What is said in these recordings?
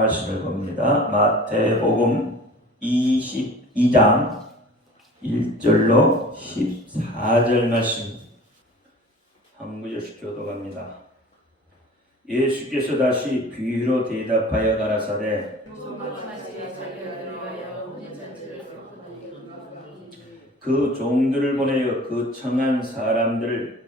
말씀을 봅니다. 마태복음 22장 1절로 14절 말씀 한 구절씩 교독합니다. 예수께서 다시 비유로 대답하여 가라사대 그 종들을 보내어 그 청한 사람들을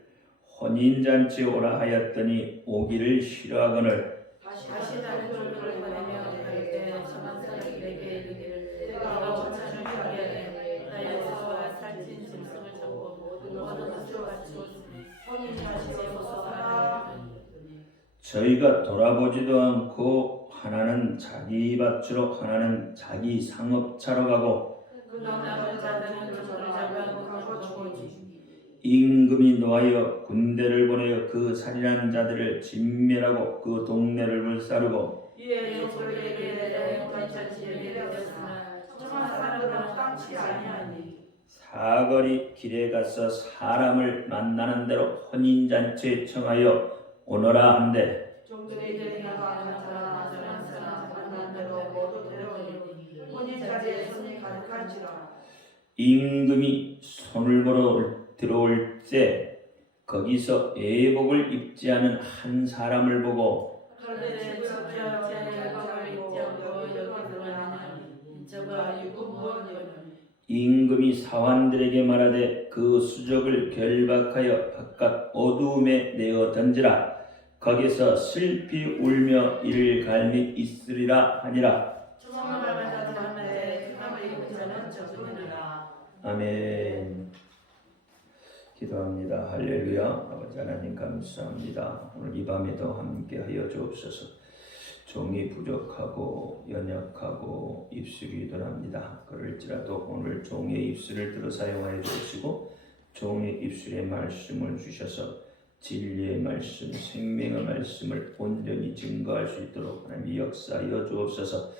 혼인잔치에 오라 하였더니 오기를 싫어하거늘 다시 다른 종들을 보내며 그때 청한 사람들에게 이르기를 내가 원하는 준비하되 나에서 살찐 짐승을 잡고 모든 것을 갖추었으니 혼인잔치에 오소서 하라. 저희가 돌아보지도 않고 하나는 자기 밭으로 하나는 자기 상업차로 가고 그 남은 자들은 종을 잡아가고 임금이 노하여 군대를 보내어 그 살인한 자들을 진멸하고 그 동네를 불사르고 이에 종들에게 내 혼인잔치에 이르렀으나 청한 사람들은 땅치 아니하니 사거리 길에 가서 사람을 만나는 대로 혼인잔치에 청하여 오너라 한대 종들에게 내가 청한 사람 만난 대로 모두 데려오니 혼인잔치에 손이 가득한지라. 임금이 손을 보러 들어올 때 거기서 예복을 입지 않은 한 사람을 보고 그런데 저가 입지 않고 여기 들어오느냐 저가 유구무원이오니 임금이 사환들에게 말하되 그 수족을 결박하여 바깥 어두움에 내어 던지라 거기서 슬피 울며 이를 갈미 있으리라 하니라. 청함을 받은 자들한테 흑암을 입은 자는 저주니라. 아멘. 기도합니다. 할렐루야. 아버지 하나님 감사합니다. 오늘 이 밤에도 함께하여 주옵소서. 종이 부족하고 연약하고 입술이 덜합니다. 그럴지라도 오늘 종의 입술을 들어 사용하여 주시고 종의 입술에 말씀을 주셔서 진리의 말씀, 생명의 말씀을 온전히 증거할 수 있도록 하나님 역사하여 주옵소서.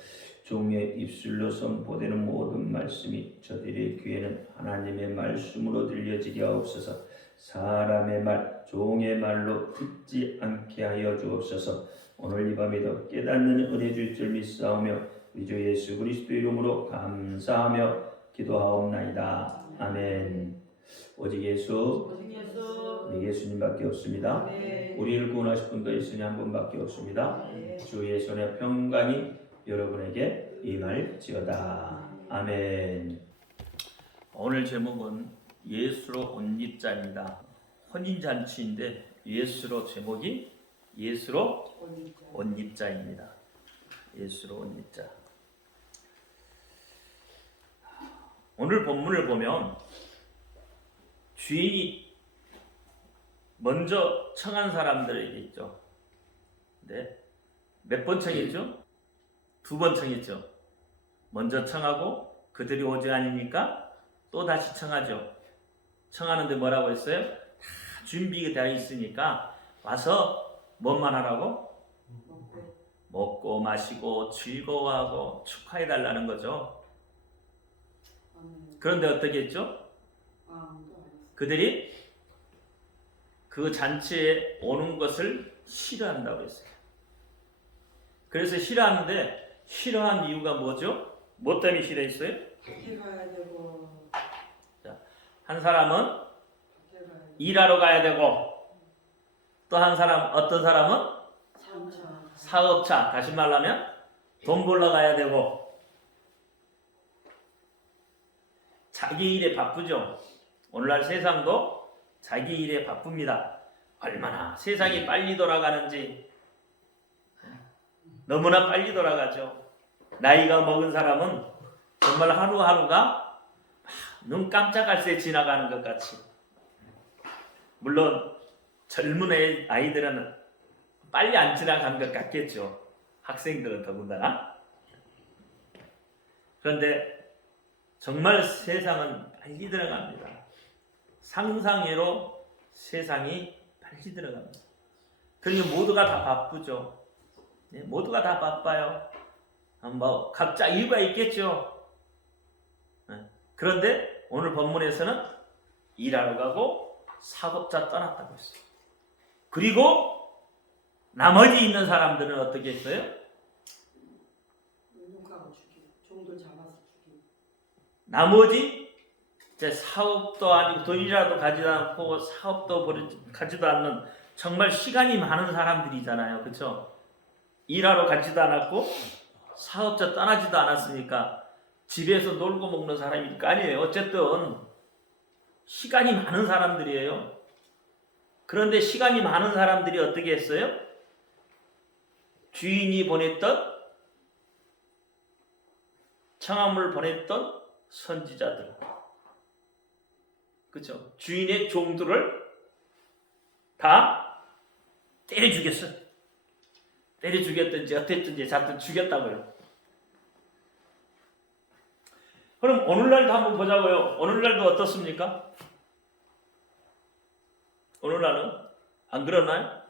종의 입술로 선포되는 모든 말씀이 저들의 귀에는 하나님의 말씀으로 들려지게 하옵소서. 사람의 말, 종의 말로 듣지 않게 하여 주옵소서. 오늘 이 밤에도 깨닫는 은혜 줄 줄 믿사오며 우리 주 예수 그리스도 이름으로 감사하며 기도하옵나이다. 아멘. 오직 예수, 우리 예수님밖에 없습니다. 우리를 구원하실 분도 있으니 한 분밖에 없습니다. 주의 손에 평강이 여러분에게 임할지어다. 아멘. 오늘 제목은 예수로 옷 입자입니다. 혼인잔치인데 예수로 제목이 예수로 옷 입자입니다. 예수로 옷 입자. 오늘 본문을 보면 주인이 먼저 청한 사람들에게 있죠. 네. 몇 번 청했죠? 2번 청했죠. 먼저 청하고 그들이 오지 않으니까 또 다시 청하죠. 청하는데 뭐라고 했어요? 다 준비가 되어 있으니까 와서 뭔만 하라고? 먹고 마시고 즐거워하고 축하해 달라는 거죠. 그런데 어떻게 했죠? 그들이 그 잔치에 오는 것을 싫어한다고 했어요. 그래서 싫어하는데 싫어한 이유가 뭐죠? 뭐 때문에 싫어했어요? 밖에 가야 되고. 자, 한 사람은 일하러 가야 되고 또 한 사람 어떤 사람은 사업자 다시 말하면 돈 벌러 가야 되고 자기 일에 바쁘죠. 오늘날 세상도 자기 일에 바쁩니다. 얼마나 세상이 빨리 돌아가는지 너무나 빨리 돌아가죠. 나이가 먹은 사람은 정말 하루하루가 눈 깜짝할 새 지나가는 것 같이. 물론 젊은 아이들은 빨리 안 지나간 것 같겠죠. 학생들은 더군다나. 그런데 정말 세상은 빨리 들어갑니다. 상상외로 세상이 빨리 들어갑니다. 그러니 모두가 다 바쁘죠. 네, 모두가 다 바빠요. 뭐 각자 이유가 있겠죠. 네. 그런데 오늘 본문에서는 일하러 가고 사업자 떠났다고 했어요. 그리고 나머지 있는 사람들은 어떻게 했어요? 나머지 이제 사업도 아니고 돈이라도 가지도 않고 사업도 가지도 않는 정말 시간이 많은 사람들이잖아요. 그렇죠? 일하러 가지도 않았고 사업자 떠나지도 않았으니까 집에서 놀고 먹는 사람일 거 아니에요. 어쨌든 시간이 많은 사람들이에요. 그런데 시간이 많은 사람들이 어떻게 했어요? 주인이 보냈던 청함을 보냈던 선지자들, 그렇죠? 주인의 종들을 다 때려 죽였어요. 때려 죽였든지 어땠든지 잡든 죽였다고요. 그럼 오늘날도 한번 보자고요. 오늘날도 어떻습니까? 오늘날은 안 그러나요?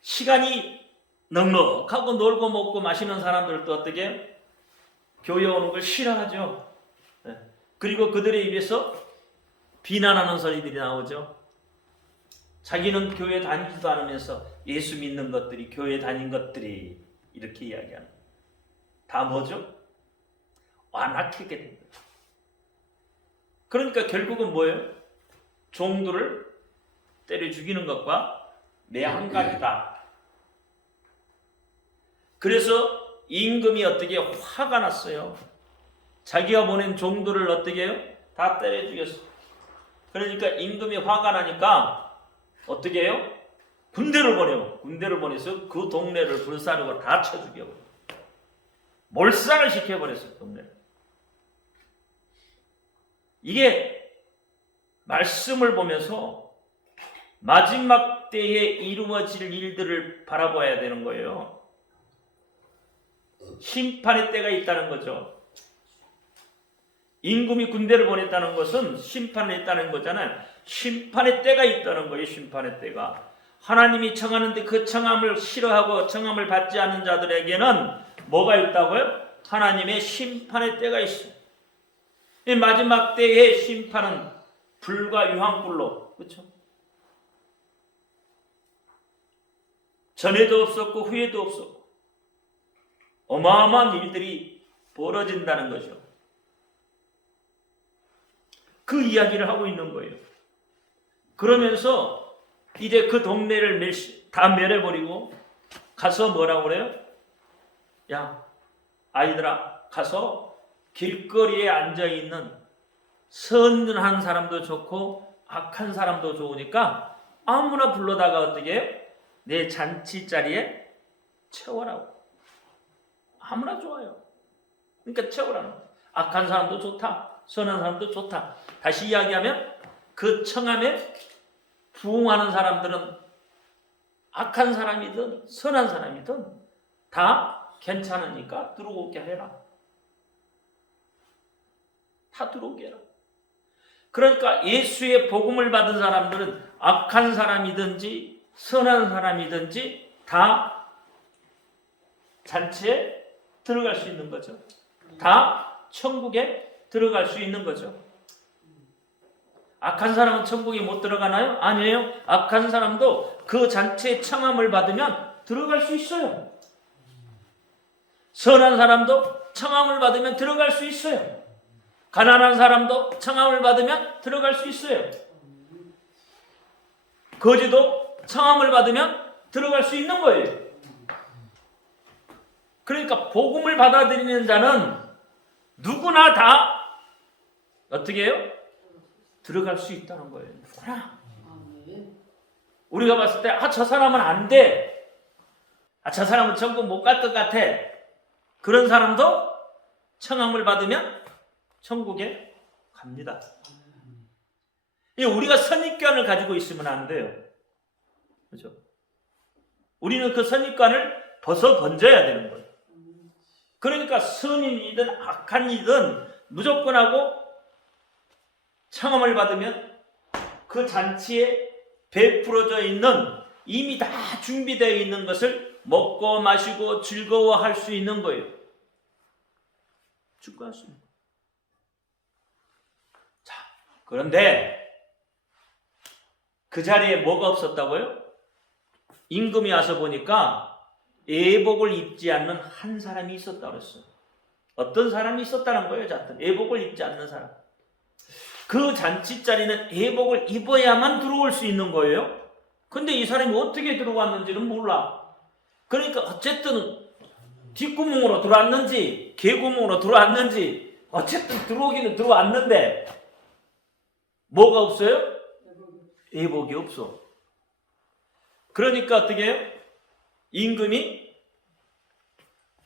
시간이 넉넉하고 놀고 먹고 마시는 사람들도 어떻게 교회 오는 걸 싫어하죠. 그리고 그들의 입에서 비난하는 소리들이 나오죠. 자기는 교회 다니지도 않으면서 예수 믿는 것들이, 교회 다닌 것들이 이렇게 이야기하는 거예요. 다 뭐죠? 완악하게 된 거예요. 그러니까 결국은 뭐예요? 종들을 때려 죽이는 것과 매 한 가지다. 그래서 임금이 어떻게 화가 났어요. 자기가 보낸 종들을 어떻게 해요? 다 때려 죽였어. 그러니까 임금이 화가 나니까 어떻게 해요? 군대를 보내요. 군대를 보내서 그 동네를 불사르고 다 쳐 죽여버려요. 몰살을 시켜버렸어요. 동네를. 이게 말씀을 보면서 마지막 때에 이루어질 일들을 바라봐야 되는 거예요. 심판의 때가 있다는 거죠. 임금이 군대를 보냈다는 것은 심판을 했다는 거잖아요. 심판의 때가 있다는 거예요. 심판의 때가. 하나님이 청하는데 그 청함을 싫어하고 청함을 받지 않는 자들에게는 뭐가 있다고요? 하나님의 심판의 때가 있어요. 이 마지막 때의 심판은 불과 유황불로, 그렇죠? 전에도 없었고 후에도 없었고 어마어마한 일들이 벌어진다는 거죠. 그 이야기를 하고 있는 거예요. 그러면서 이제 그 동네를 다 멸해버리고 가서 뭐라고 그래요? 야, 아이들아, 가서 길거리에 앉아있는 선한 사람도 좋고 악한 사람도 좋으니까 아무나 불러다가 어떻게 해요? 내 잔치 자리에 채워라고. 아무나 좋아요. 그러니까 채우라는 거예요. 악한 사람도 좋다, 선한 사람도 좋다. 다시 이야기하면 그 청함에 부응하는 사람들은 악한 사람이든 선한 사람이든 다 괜찮으니까 들어오게 해라. 다 들어오게 해라. 그러니까 예수의 복음을 받은 사람들은 악한 사람이든지 선한 사람이든지 다 잔치에 들어갈 수 있는 거죠. 다 천국에 들어갈 수 있는 거죠. 악한 사람은 천국에 못 들어가나요? 아니에요. 악한 사람도 그 잔치의 청함을 받으면 들어갈 수 있어요. 선한 사람도 청함을 받으면 들어갈 수 있어요. 가난한 사람도 청함을 받으면 들어갈 수 있어요. 거지도 청함을 받으면 들어갈 수 있는 거예요. 그러니까 복음을 받아들이는 자는 누구나 다 어떻게 해요? 들어갈 수 있다는 거예요. 누구나. 우리가 봤을 때 저 사람은 안 돼. 저 사람은 천국 못 갈 것 같아. 그런 사람도 청함을 받으면 천국에 갑니다. 우리가 선입견을 가지고 있으면 안 돼요. 그렇죠? 우리는 그 선입견을 벗어 던져야 되는 거예요. 그러니까 선인이든 악한 이든 무조건 하고 청함을 받으면 그 잔치에 베풀어져 있는 이미 다 준비되어 있는 것을 먹고 마시고 즐거워할 수 있는 거예요. 축구할 수 있는 거예요. 자, 그런데 그 자리에 뭐가 없었다고요? 임금이 와서 보니까 예복을 입지 않는 한 사람이 있었다고 했어요. 어떤 사람이 있었다는 거예요. 자튼 예복을 입지 않는 사람. 그 잔치 자리는 예복을 입어야만 들어올 수 있는 거예요. 근데 이 사람이 어떻게 들어왔는지는 몰라. 그러니까 어쨌든 뒷구멍으로 들어왔는지 개구멍으로 들어왔는지 어쨌든 들어오기는 들어왔는데 뭐가 없어요? 예복이 없어. 그러니까 어떻게 해요? 임금이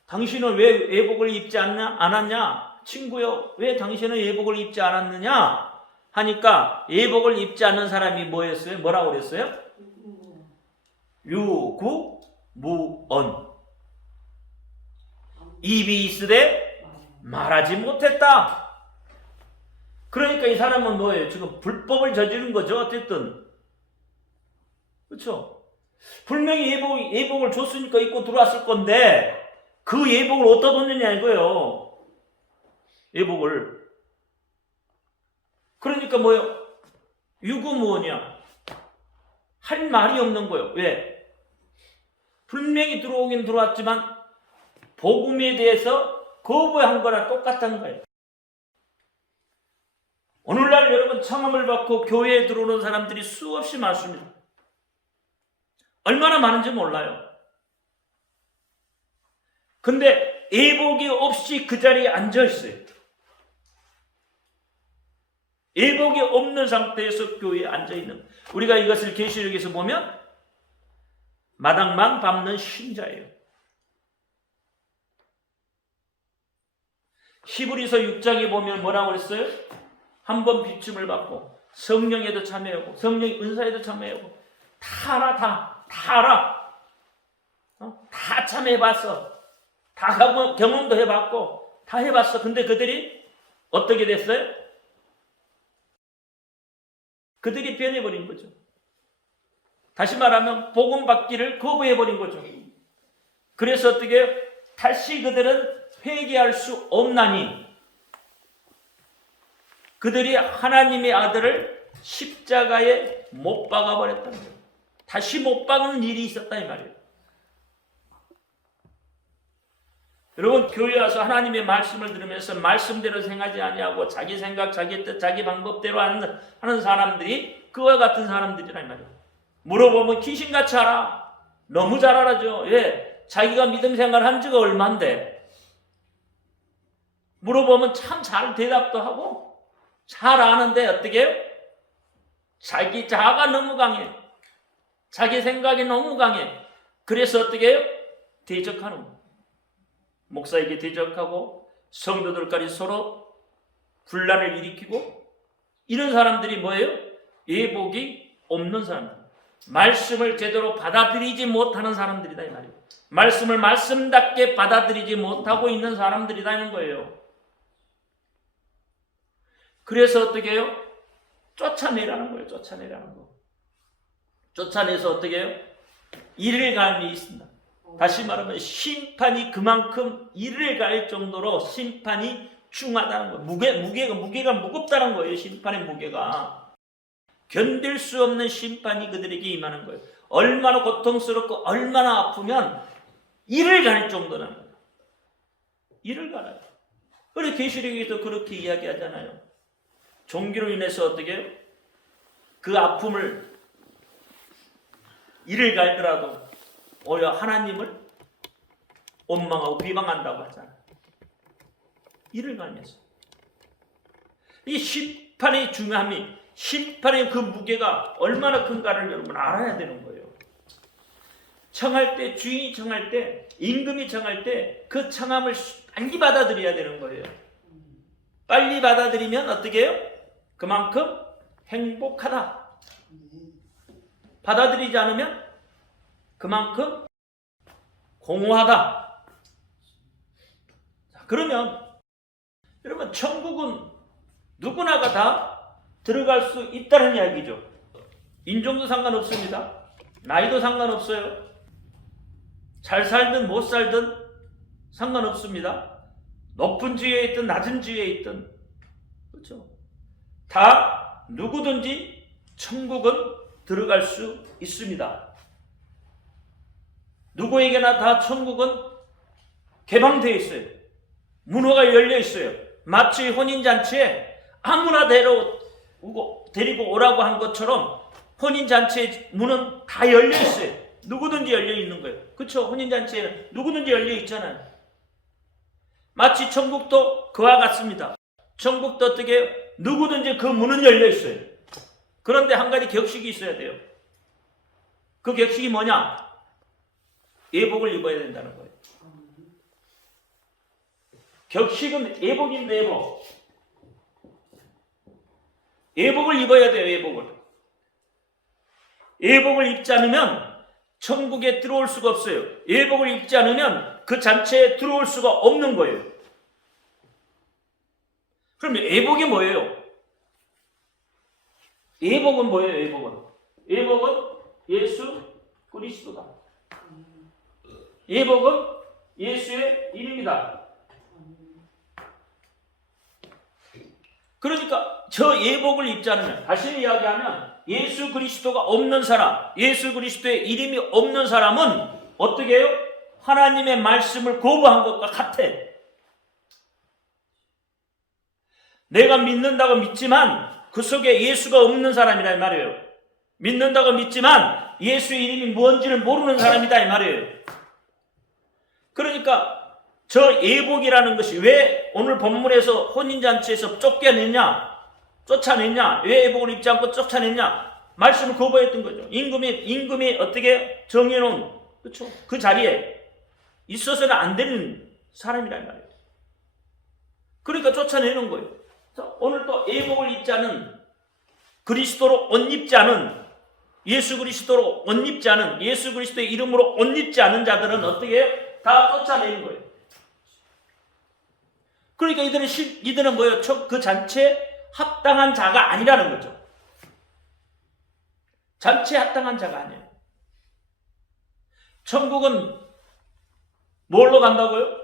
당신은 왜 예복을 입지 않았냐? 친구요, 왜 당신은 예복을 입지 않았느냐? 하니까 예복을 입지 않는 사람이 뭐였어요? 뭐라고 그랬어요? 유구무언. 입이 있으되 말하지 못했다. 그러니까 이 사람은 뭐예요? 지금 불법을 저지른 거죠. 어쨌든. 그렇죠? 분명히 예복을 줬으니까 입고 들어왔을 건데 그 예복을 어디다 뒀느냐 이거예요. 예복을. 그러니까 뭐예요? 유구무언이야. 할 말이 없는 거예요. 왜? 분명히 들어오긴 들어왔지만 복음에 대해서 거부한 거랑 똑같은 거예요. 오늘날 여러분 청함을 받고 교회에 들어오는 사람들이 수없이 많습니다. 얼마나 많은지 몰라요. 근데 예복이 없이 그 자리에 앉아 있어요. 예복이 없는 상태에서 교회에 앉아 있는. 우리가 이것을 계시록에서 보면 마당만 밟는 신자예요. 히브리서 6장에 보면 뭐라고 그랬어요? 한번 비춤을 받고 성령에도 참여하고 성령의 은사에도 참여하고 다 알아. 다 참여해봤어. 다 경험도 해봤고 다 해봤어. 근데 그들이 어떻게 됐어요? 그들이 변해버린 거죠. 다시 말하면 복음 받기를 거부해버린 거죠. 그래서 어떻게 다시 그들은 회개할 수 없나니 그들이 하나님의 아들을 십자가에 못 박아버렸다는 거예요. 다시 못 박는 일이 있었다 이 말이에요. 여러분 교회 와서 하나님의 말씀을 들으면서 말씀대로 생각하지 아니하고 자기 생각, 자기 뜻, 자기 방법대로 하는 사람들이 그와 같은 사람들이라 이 말이에요. 물어보면 귀신같이 알아. 너무 잘 알아죠. 예, 자기가 믿음 생활 한 지가 얼만데. 물어보면 참 잘 대답도 하고 잘 아는데 어떻게 해요? 자기 자아가 너무 강해. 자기 생각이 너무 강해. 그래서 어떻게 해요? 대적하는 거예요. 목사에게 대적하고 성도들까지 서로 분란을 일으키고 이런 사람들이 뭐예요? 예복이 없는 사람들. 말씀을 제대로 받아들이지 못하는 사람들이다 이 말이에요. 말씀을 말씀답게 받아들이지 못하고 있는 사람들이라는 거예요. 그래서 어떻게 해요? 쫓아내라는 거예요. 쫓아내라는 거. 쫓아내서 어떻게 해요? 이를 갈 일이 있습니다. 다시 말하면 심판이 그만큼 이를 갈 정도로 심판이 중하다는 거예요. 무게가 무겁다는 거예요. 심판의 무게가. 견딜 수 없는 심판이 그들에게 임하는 거예요. 얼마나 고통스럽고 얼마나 아프면 이를 갈 정도라는 거예요. 이를 갈아요. 그래서 계시록에도 그렇게 이야기하잖아요. 종기로 인해서 어떻게 해요? 그 아픔을 이를 갈더라도 오히려 하나님을 원망하고 비방한다고 하잖아요. 이를 갈면서. 이 심판의 중요함이, 심판의 그 무게가 얼마나 큰가를 여러분 알아야 되는 거예요. 청할 때, 주인이 청할 때, 임금이 청할 때 그 청함을 빨리 받아들여야 되는 거예요. 빨리 받아들이면 어떻게 해요? 그만큼 행복하다. 받아들이지 않으면 그만큼 공허하다. 자, 그러면 여러분 천국은 누구나가 다 들어갈 수 있다는 이야기죠. 인종도 상관없습니다. 나이도 상관없어요. 잘 살든 못 살든 상관없습니다. 높은 지위에 있든 낮은 지위에 있든 그렇죠. 다 누구든지 천국은 들어갈 수 있습니다. 누구에게나 다 천국은 개방되어 있어요. 문호가 열려 있어요. 마치 혼인잔치에 아무나 데리고 오라고 한 것처럼 혼인잔치의 문은 다 열려 있어요. 누구든지 열려 있는 거예요. 그렇죠? 혼인잔치에는 누구든지 열려 있잖아요. 마치 천국도 그와 같습니다. 천국도 어떻게 누구든지 그 문은 열려 있어요. 그런데 한 가지 격식이 있어야 돼요. 그 격식이 뭐냐? 예복을 입어야 된다는 거예요. 격식은 예복인데 예복. 예복을 입어야 돼요. 예복을. 예복을 입지 않으면 천국에 들어올 수가 없어요. 예복을 입지 않으면 그 잔치에 들어올 수가 없는 거예요. 그럼 예복이 뭐예요? 예복은 뭐예요? 예복은 예수 그리스도다. 예복은 예수의 이름이다. 그러니까 저 예복을 입지 않으면, 다시 이야기하면 예수 그리스도가 없는 사람, 예수 그리스도의 이름이 없는 사람은 어떻게 해요? 하나님의 말씀을 거부한 것과 같아. 내가 믿는다고 믿지만 그 속에 예수가 없는 사람이라 이 말이에요. 믿는다고 믿지만 예수의 이름이 뭔지를 모르는 사람이다 이 말이에요. 그러니까 저 예복이라는 것이 왜 오늘 본문에서 혼인잔치에서 쫓아냈냐? 왜 예복을 입지 않고 쫓아냈냐? 말씀을 거부했던 거죠. 임금이 어떻게 정해놓은, 그렇죠? 그 자리에 있어서는 안 되는 사람이란 말이에요. 그러니까 쫓아내는 거예요. 오늘 또 예복을 입지 않은, 그리스도로 옷 입지 않은, 예수 그리스도로 옷 입지 않은, 예수 그리스도의 이름으로 옷 입지 않은 자들은 어떻게 해요? 다 쫓아내는 거예요. 그러니까 이들은 뭐예요? 그 잔치에 합당한 자가 아니라는 거죠. 잔치에 합당한 자가 아니에요. 천국은 뭘로 간다고요?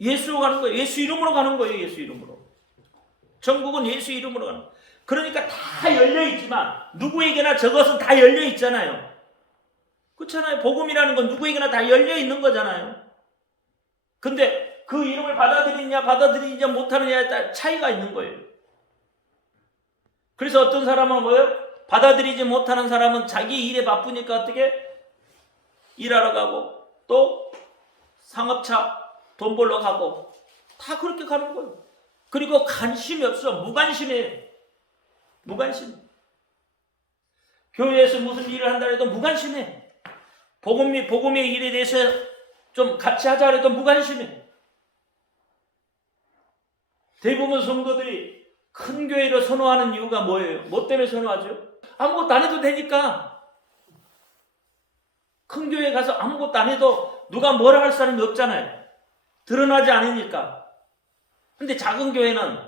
예수로 가는 거예요. 예수 이름으로 가는 거예요. 예수 이름으로. 천국은 예수 이름으로 가는 거예요. 그러니까 다 열려있지만 누구에게나 저것은 다 열려있잖아요. 그렇잖아요. 복음이라는 건 누구에게나 다 열려있는 거잖아요. 근데 그 이름을 받아들이지 못하느냐에 따라 차이가 있는 거예요. 그래서 어떤 사람은 뭐예요? 받아들이지 못하는 사람은 자기 일에 바쁘니까 어떻게? 일하러 가고 또 상업차 돈 벌러 가고 다 그렇게 가는 거예요. 그리고 관심이 없어. 무관심해. 무관심. 교회에서 무슨 일을 한다 해도 무관심해. 복음의 일에 대해서 좀 같이 하자 해도 무관심해. 대부분 성도들이 큰 교회를 선호하는 이유가 뭐예요? 뭐 때문에 선호하죠? 아무것도 안 해도 되니까. 큰 교회 가서 아무것도 안 해도 누가 뭐라 할 사람이 없잖아요. 드러나지 않으니까. 근데 작은 교회는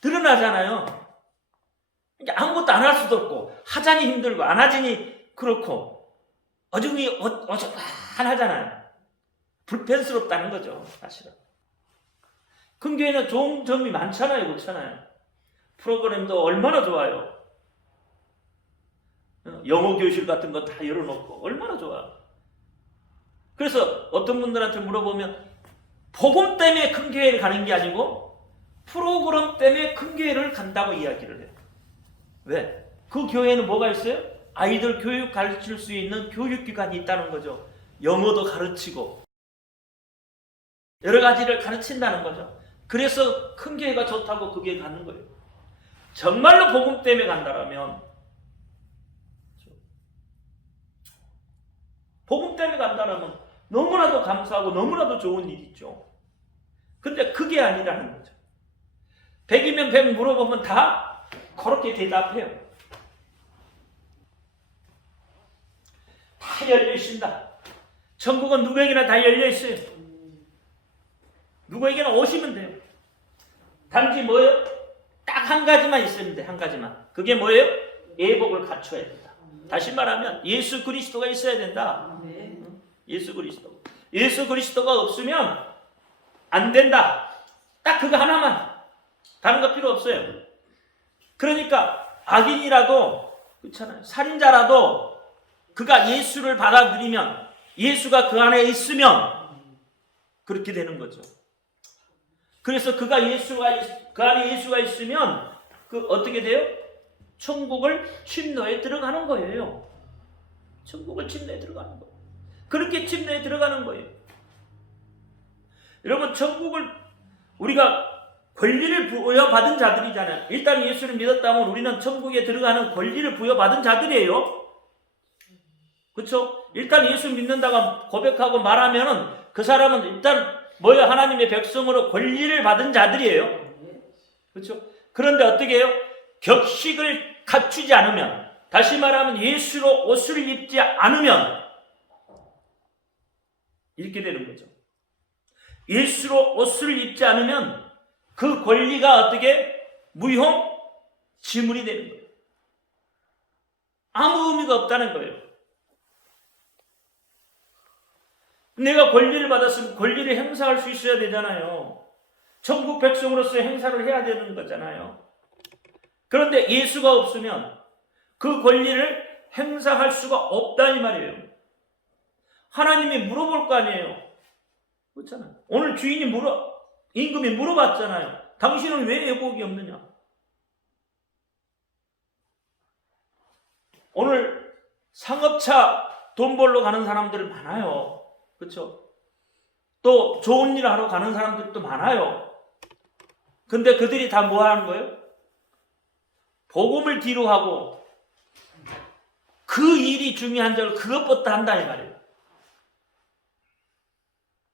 드러나잖아요. 그러니까 아무것도 안 할 수도 없고 하자니 힘들고 안 하자니 그렇고 어중이 어중간하잖아요. 불편스럽다는 거죠. 사실은. 큰 교회는 좋은 점이 많잖아요. 그렇잖아요. 프로그램도 얼마나 좋아요. 영어 교실 같은 거 다 열어놓고 얼마나 좋아. 그래서 어떤 분들한테 물어보면 복음 때문에 큰 교회를 가는 게 아니고 프로그램 때문에 큰 교회를 간다고 이야기를 해요. 왜? 그 교회에는 뭐가 있어요? 아이들 교육 가르칠 수 있는 교육기관이 있다는 거죠. 영어도 가르치고 여러 가지를 가르친다는 거죠. 그래서 큰 교회가 좋다고 그 교회 가는 거예요. 정말로 복음 때문에 간다라면, 복음 때문에 간다라면 너무나도 감사하고 너무나도 좋은 일이죠. 근데 그게 아니라는 거죠. 100이면 100 물어보면 다 그렇게 대답해요. 다 열려있습니다. 천국은 누구에게나 다 열려있어요. 누구에게나 오시면 돼요. 단지 뭐예요? 딱 한 가지만 있으면 돼. 한 가지만. 그게 뭐예요? 예복을 갖춰야 된다. 다시 말하면 예수 그리스도가 있어야 된다. 예수 그리스도. 예수 그리스도가 없으면 안 된다. 딱 그거 하나만. 다른 거 필요 없어요. 그러니까 악인이라도, 그렇잖아요. 살인자라도 그가 예수를 받아들이면, 예수가 그 안에 있으면 그렇게 되는 거죠. 그래서 그 안에 예수가 있으면 그 어떻게 돼요? 천국을 침노에 들어가는 거예요. 천국을 침노에 들어가는 거예요. 그렇게 침노에 들어가는 거예요. 여러분, 천국을 우리가 권리를 부여받은 자들이잖아요. 일단 예수를 믿었다면 우리는 천국에 들어가는 권리를 부여받은 자들이에요. 그렇죠? 일단 예수 믿는다고 고백하고 말하면은 그 사람은 일단 뭐야? 하나님의 백성으로 권리를 받은 자들이에요. 그렇죠? 그런데 어떻게 해요? 격식을 갖추지 않으면, 다시 말하면 예수로 옷을 입지 않으면 이렇게 되는 거죠. 예수로 옷을 입지 않으면 그 권리가 어떻게 무용 지물이 되는 거예요. 아무 의미가 없다는 거예요. 내가 권리를 받았으면 권리를 행사할 수 있어야 되잖아요. 천국 백성으로서 행사를 해야 되는 거잖아요. 그런데 예수가 없으면 그 권리를 행사할 수가 없다 이 말이에요. 하나님이 물어볼 거 아니에요. 그렇잖아요. 오늘 임금이 물어봤잖아요. 당신은 왜 애복이 없느냐? 오늘 상업차 돈 벌러 가는 사람들 많아요. 그렇죠? 또 좋은 일 하러 가는 사람들도 많아요. 근데 그들이 다 뭐 하는 거예요? 복음을 뒤로 하고 그 일이 중요한 줄 그것부터 한다 이 말이에요.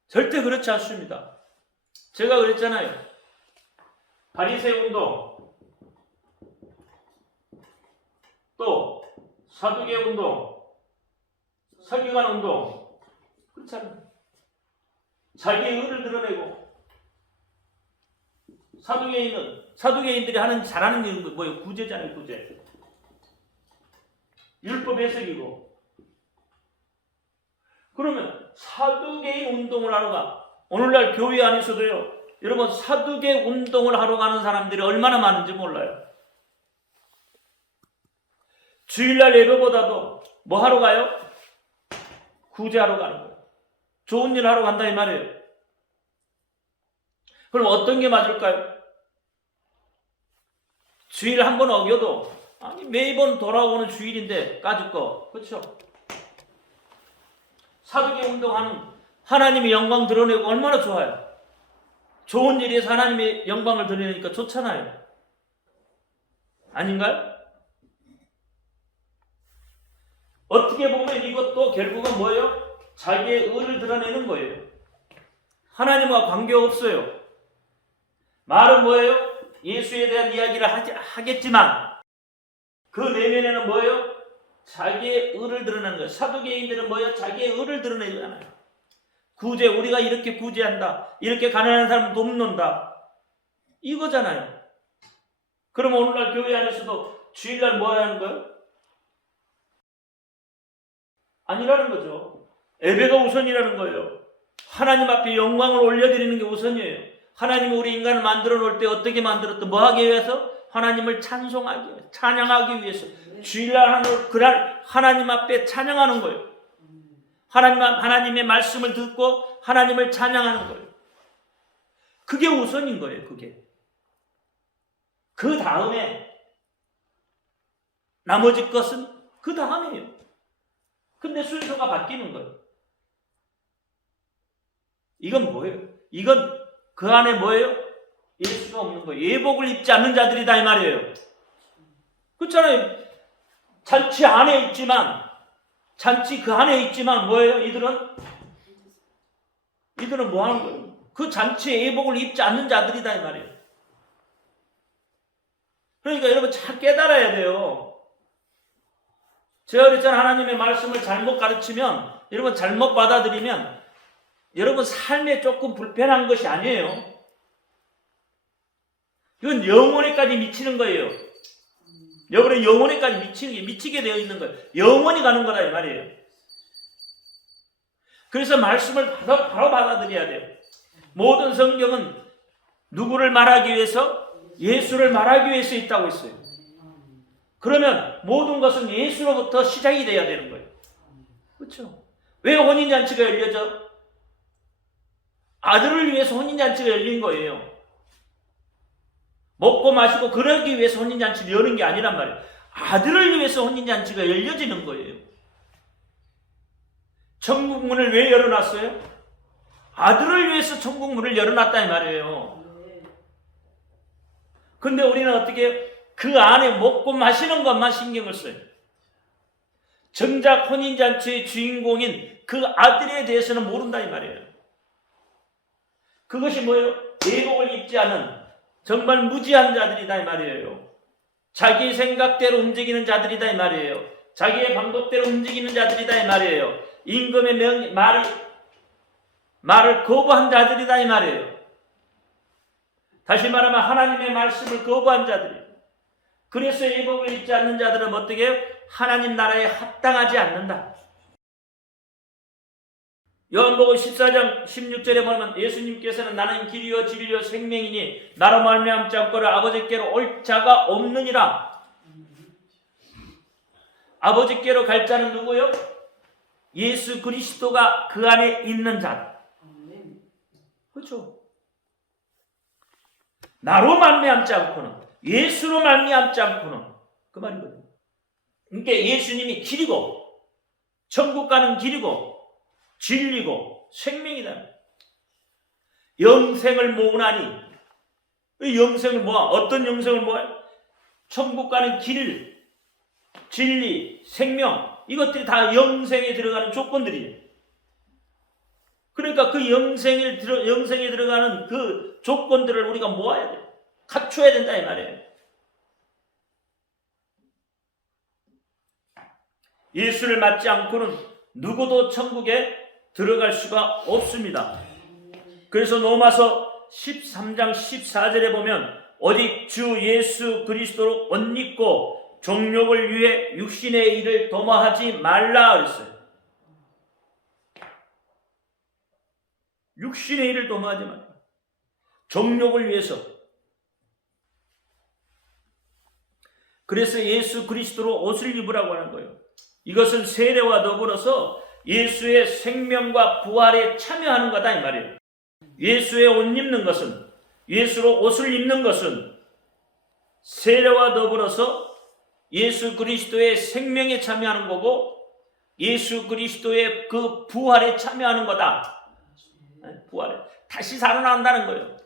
절대 그렇지 않습니다. 제가 그랬잖아요. 바리새 운동, 또 사두개 운동, 서기관 운동, 그렇잖아요. 자기의 의를 드러내고, 사두개인들이 잘하는 일은 뭐예요? 구제잖아요, 구제. 율법 해석이고. 그러면 사두개인 운동을 하러 가. 오늘날 교회 안에서도요, 여러분 사두개 운동을 하러 가는 사람들이 얼마나 많은지 몰라요. 주일날 예배보다도 뭐 하러 가요? 구제하러 가는 거예요. 좋은 일 하러 간다 이 말이에요. 그럼 어떤 게 맞을까요? 주일 한 번 어겨도 아니 매번 돌아오는 주일인데 까짓 거, 그렇죠? 사두개 운동하는 하나님의 영광 드러내고 얼마나 좋아요. 좋은 일에서 하나님의 영광을 드러내니까 좋잖아요. 아닌가요? 어떻게 보면 이것도 결국은 뭐예요? 자기의 의를 드러내는 거예요. 하나님과 관계없어요. 말은 뭐예요? 예수에 대한 이야기를 하겠지만 그 내면에는 뭐예요? 자기의 의를 드러내는 거예요. 사두개인들은 뭐예요? 자기의 의를 드러내잖아요. 구제, 우리가 이렇게 구제한다. 이렇게 가난한 사람 돕는다. 이거잖아요. 그럼 오늘날 교회 안에서도 주일날 뭐 하는 거예요? 아니라는 거죠. 예배가 우선이라는 거예요. 하나님 앞에 영광을 올려드리는 게 우선이에요. 하나님이 우리 인간을 만들어 놓을 때 어떻게 만들었다? 뭐 하기 위해서? 하나님을 찬송하기 위해서, 찬양하기 위해서. 주일날 하는 그날 하나님 앞에 찬양하는 거예요. 하나님의 말씀을 듣고 하나님을 찬양하는 거예요. 그게 우선인 거예요. 그게. 그 다음에 나머지 것은 그 다음이에요. 근데 순서가 바뀌는 거예요. 이건 뭐예요? 이건 그 안에 뭐예요? 예수가 없는 거예요. 예복을 입지 않는 자들이다 이 말이에요. 그렇잖아요. 잔치 안에 있지만, 잔치 그 안에 있지만 뭐예요? 이들은 뭐 하는 거예요? 그 잔치에 예복을 입지 않는 자들이다 이 말이에요. 그러니까 여러분 잘 깨달아야 돼요. 제가 그랬잖아요. 하나님의 말씀을 잘못 가르치면, 여러분 잘못 받아들이면 여러분 삶에 조금 불편한 것이 아니에요. 이건 영혼에까지 미치는 거예요. 여러분의 영혼에까지 미치게 되어 있는 거예요. 영원히 가는 거다 이 말이에요. 그래서 말씀을 바로 받아들여야 돼요. 모든 성경은 누구를 말하기 위해서? 예수를 말하기 위해서 있다고 했어요. 그러면 모든 것은 예수로부터 시작이 돼야 되는 거예요. 그렇죠? 왜 혼인잔치가 열려져? 아들을 위해서 혼인잔치가 열린 거예요. 먹고 마시고 그러기 위해서 혼인잔치를 여는 게 아니란 말이에요. 아들을 위해서 혼인잔치가 열려지는 거예요. 천국 문을 왜 열어놨어요? 아들을 위해서 천국 문을 열어놨다 이 말이에요. 근데 우리는 어떻게 그 안에 먹고 마시는 것만 신경을 써요. 정작 혼인잔치의 주인공인 그 아들에 대해서는 모른다 이 말이에요. 그것이 뭐예요? 예복을 입지 않은 정말 무지한 자들이다 이 말이에요. 자기 생각대로 움직이는 자들이다 이 말이에요. 자기의 방법대로 움직이는 자들이다 이 말이에요. 임금의 말을 거부한 자들이다 이 말이에요. 다시 말하면 하나님의 말씀을 거부한 자들이에요. 그래서 예복을 입지 않는 자들은 어떻게 해요? 하나님 나라에 합당하지 않는다. 요한복음 14장 16절에 보면 예수님께서는 나는 길이요 진리요 생명이니 나로 말미암지 않고는 아버지께로 올 자가 없느니라. 아버지께로 갈 자는 누구요? 예수 그리스도가 그 안에 있는 자. 그렇죠? 나로 말미암지 않고는, 예수로 말미암지 않고는, 그 말이거든요. 그러니까 예수님이 길이고 천국 가는 길이고 진리고 생명이다. 영생을 모으나니, 영생을 모아. 어떤 영생을 모아요? 천국 가는 길, 진리, 생명, 이것들이 다 영생에 들어가는 조건들이에요. 그러니까 그 영생에 들어가는 그 조건들을 우리가 모아야 돼요. 갖춰야 된다 이 말이에요. 예수를 믿지 않고는 누구도 천국에 들어갈 수가 없습니다. 그래서 로마서 13장 14절에 보면 오직 주 예수 그리스도로 옷 입고 정욕을 위해 육신의 일을 도모하지 말라 그랬어요. 육신의 일을 도모하지 말라. 정욕을 위해서. 그래서 예수 그리스도로 옷을 입으라고 하는 거예요. 이것은 세례와 더불어서 예수의 생명과 부활에 참여하는 거다 이 말이에요. 예수의 옷 입는 것은, 예수로 옷을 입는 것은 세례와 더불어서 예수 그리스도의 생명에 참여하는 거고 예수 그리스도의 그 부활에 참여하는 거다. 부활에 다시 살아난다는 거예요.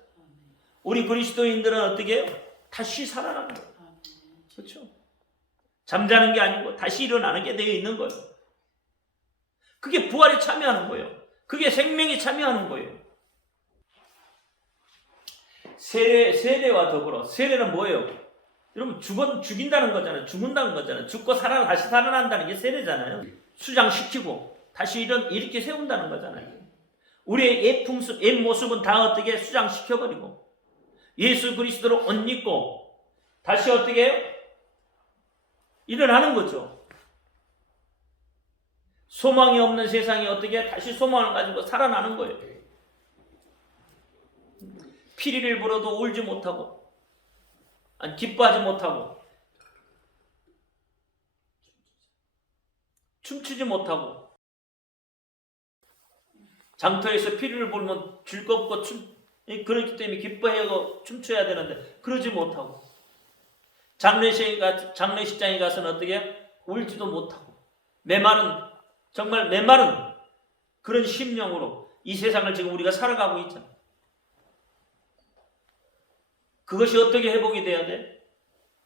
우리 그리스도인들은 어떻게 해요? 다시 살아나는 거예요. 그렇죠? 잠자는 게 아니고 다시 일어나는 게 되어 있는 거예요. 그게 부활에 참여하는 거예요. 그게 생명에 참여하는 거예요. 세례와 더불어. 세례는 뭐예요? 여러분 죽인다는 거잖아요. 죽는다는 거잖아요. 죽고 다시 살아난다는 게 세례잖아요. 수장시키고 다시 이렇게 세운다는 거잖아요. 우리의 옛 모습은 다 어떻게 수장시켜버리고 예수 그리스도로 옷 입고 다시 어떻게 해요? 일어나는 거죠. 소망이 없는 세상이 어떻게 다시 소망을 가지고 살아나는 거예요. 피리를 불어도 울지 못하고 기뻐하지 못하고 춤추지 못하고 장터에서 피리를 불면 즐겁고 그렇기 때문에 기뻐하고 춤춰야 되는데 그러지 못하고 장례식장에 가서는 어떻게 울지도 못하고 정말 메마른 그런 심령으로 이 세상을 지금 우리가 살아가고 있잖아요. 그것이 어떻게 회복이 돼야 돼?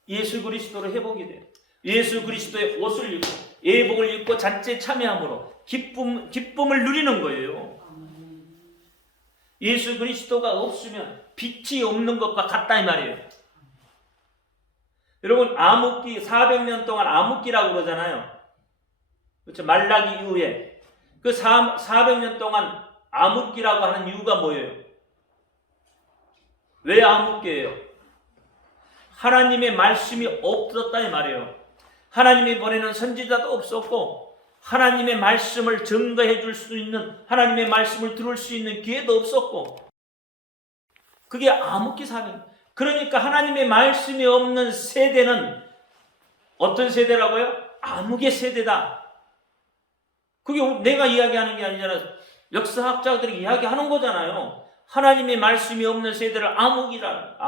예수 그리스도로 회복이 돼요. 예수 그리스도의 옷을 입고 예복을 입고 잔치에 참여함으로 기쁨을 누리는 거예요. 예수 그리스도가 없으면 빛이 없는 것과 같다 이 말이에요. 여러분 암흑기 400년 동안 암흑기라고 그러잖아요. 그렇죠? 말라기 이후에 그 400년 동안 암흑기라고 하는 이유가 뭐예요? 왜 암흑기예요? 하나님의 말씀이 없었다 이 말이에요. 하나님이 보내는 선지자도 없었고 하나님의 말씀을 증거해 줄 수 있는 하나님의 말씀을 들을 수 있는 기회도 없었고 그게 암흑기 400년. 그러니까 하나님의 말씀이 없는 세대는 어떤 세대라고요? 암흑의 세대다. 그게 내가 이야기하는 게 아니잖아요. 역사학자들이 이야기하는 거잖아요. 하나님의 말씀이 없는 세대를 암흑이라.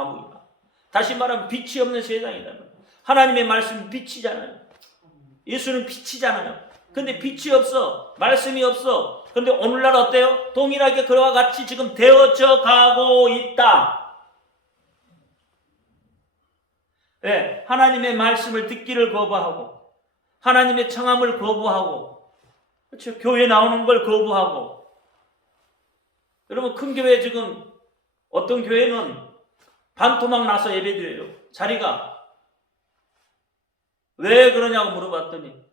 다시 말하면 빛이 없는 세상이다. 하나님의 말씀은 빛이잖아요. 예수는 빛이잖아요. 근데 빛이 없어. 말씀이 없어. 근데 오늘날 어때요? 동일하게 그와 같이 지금 되어져 가고 있다. 네, 하나님의 말씀을 듣기를 거부하고 하나님의 청함을 거부하고, 그렇죠? 교회 나오는 걸 거부하고. 여러분, 큰 교회 지금 어떤 교회는 반토막 나서 예배드려요. 자리가. 왜 그러냐고 물어봤더니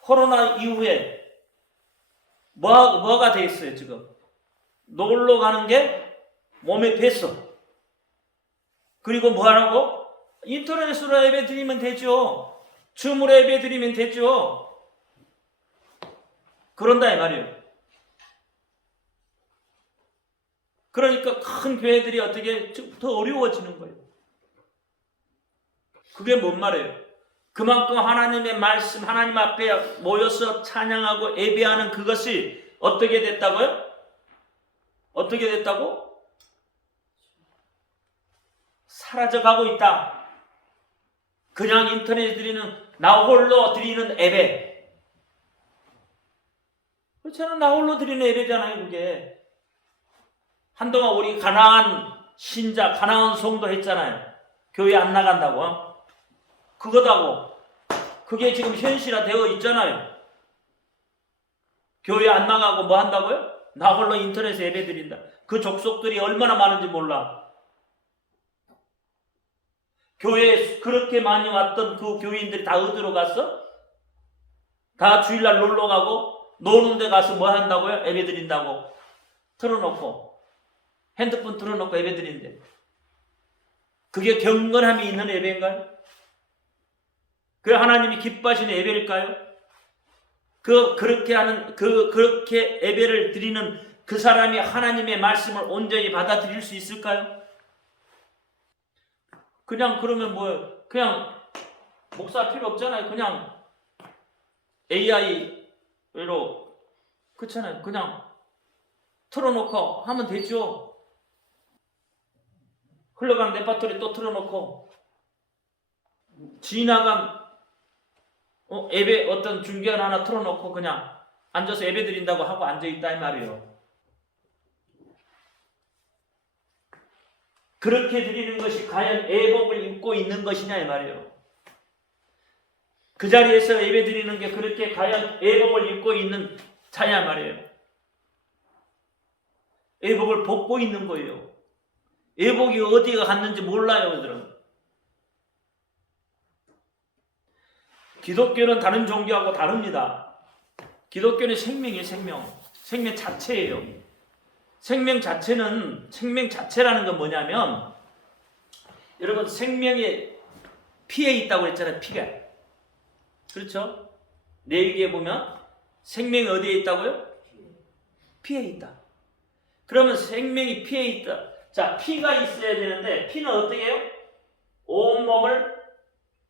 코로나 이후에 뭐가 돼 있어요 지금? 놀러 가는 게 몸에 뱄어. 그리고 뭐 하라고? 인터넷으로 예배 드리면 되죠. 줌으로 예배 드리면 되죠. 그런다 이 말이에요. 그러니까 큰 교회들이 어떻게 좀 더 어려워지는 거예요. 그게 뭔 말이에요? 그만큼 하나님의 말씀, 하나님 앞에 모여서 찬양하고 예배하는 그것이 어떻게 됐다고요? 어떻게 됐다고? 사라져가고 있다. 그냥 인터넷에 드리는, 나 홀로 드리는 예배. 그렇잖아. 나 홀로 드리는 예배잖아요, 그게. 한동안 우리 가나안 신자, 가나안 성도 했잖아요. 교회 안 나간다고. 그거다고. 그게 지금 현실화되어 있잖아요. 교회 안 나가고 뭐 한다고요? 나 홀로 인터넷에 예배 드린다. 그 족속들이 얼마나 많은지 몰라. 교회에 그렇게 많이 왔던 그 교인들이 다 어디로 갔어? 다 주일날 놀러 가고 노는 데 가서 뭐 한다고요? 예배 드린다고. 틀어놓고 핸드폰 틀어놓고 예배 드린대. 그게 경건함이 있는 예배인가요? 그 하나님이 기뻐하시는 예배일까요? 그렇게 예배를 드리는 그 사람이 하나님의 말씀을 온전히 받아들일 수 있을까요? 그냥 그러면 뭐예요? 그냥 목사 필요 없잖아요. 그냥 AI로, 그렇잖아요. 그냥 틀어놓고 하면 되죠. 흘러가는 레파토리 또 틀어놓고 지나간 예배 어떤 중계원 하나 틀어놓고 그냥 앉아서 예배 드린다고 하고 앉아있다 이 말이에요. 그렇게 드리는 것이 과연 애복을 입고 있는 것이냐 이 말이에요. 그 자리에서 예배 드리는 게 그렇게 과연 애복을 입고 있는 자냐 말이에요. 애복을 벗고 있는 거예요. 애복이 어디가 갔는지 몰라요, 그들은. 기독교는 다른 종교하고 다릅니다. 기독교는 생명이에요, 생명. 생명 자체예요. 생명 자체라는 건 뭐냐면, 여러분, 생명에 피에 있다고 그랬잖아요, 피가. 그렇죠? 내일기에 보면, 생명이 어디에 있다고요? 피에 있다. 그러면 생명이 피에 있다. 자, 피가 있어야 되는데, 피는 어떻게 해요? 온몸을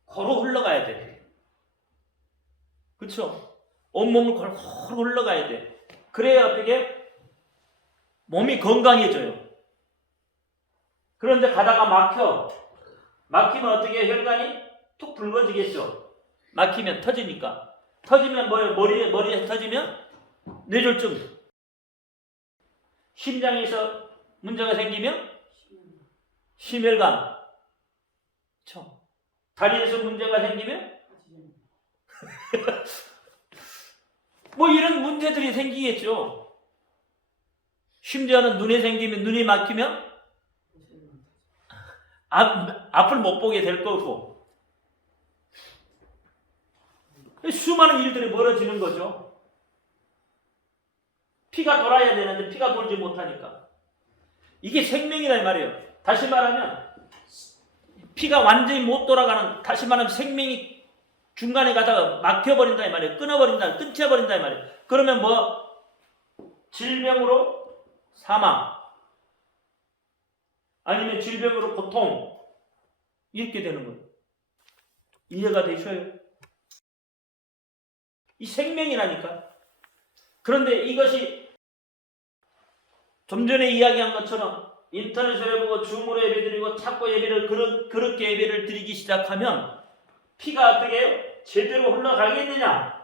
고루 흘러가야 돼. 그렇죠? 온몸을 고루 흘러가야 돼. 그래야 어떻게? 몸이 건강해져요. 그런데 가다가 막히면 어떻게 해요? 혈관이 툭 붉어지겠죠? 막히면 터지니까. 터지면 뭐예요? 머리에 터지면 뇌졸중. 심장에서 문제가 생기면 심혈관. 그렇죠? 다리에서 문제가 생기면 뭐 이런 문제들이 생기겠죠. 심지어는 눈에 생기면, 눈이 막히면 앞을 못 보게 될 거고. 수많은 일들이 벌어지는 거죠. 피가 돌아야 되는데 피가 돌지 못하니까. 이게 생명이다 이 말이에요. 다시 말하면 피가 완전히 못 돌아가는, 다시 말하면 생명이 중간에 가다가 막혀버린다 이 말이에요. 끊겨버린다 이 말이에요. 그러면 뭐 질병으로 사망, 아니면 질병으로 고통, 이렇게 되는 거예요. 이해가 되셔요? 이 생명이라니까. 그런데 이것이 좀 전에 이야기한 것처럼 인터넷으로 보고 줌으로 예배드리고 자꾸 예배를 그렇게 예배를 드리기 시작하면 피가 어떻게 해요? 제대로 흘러가겠느냐?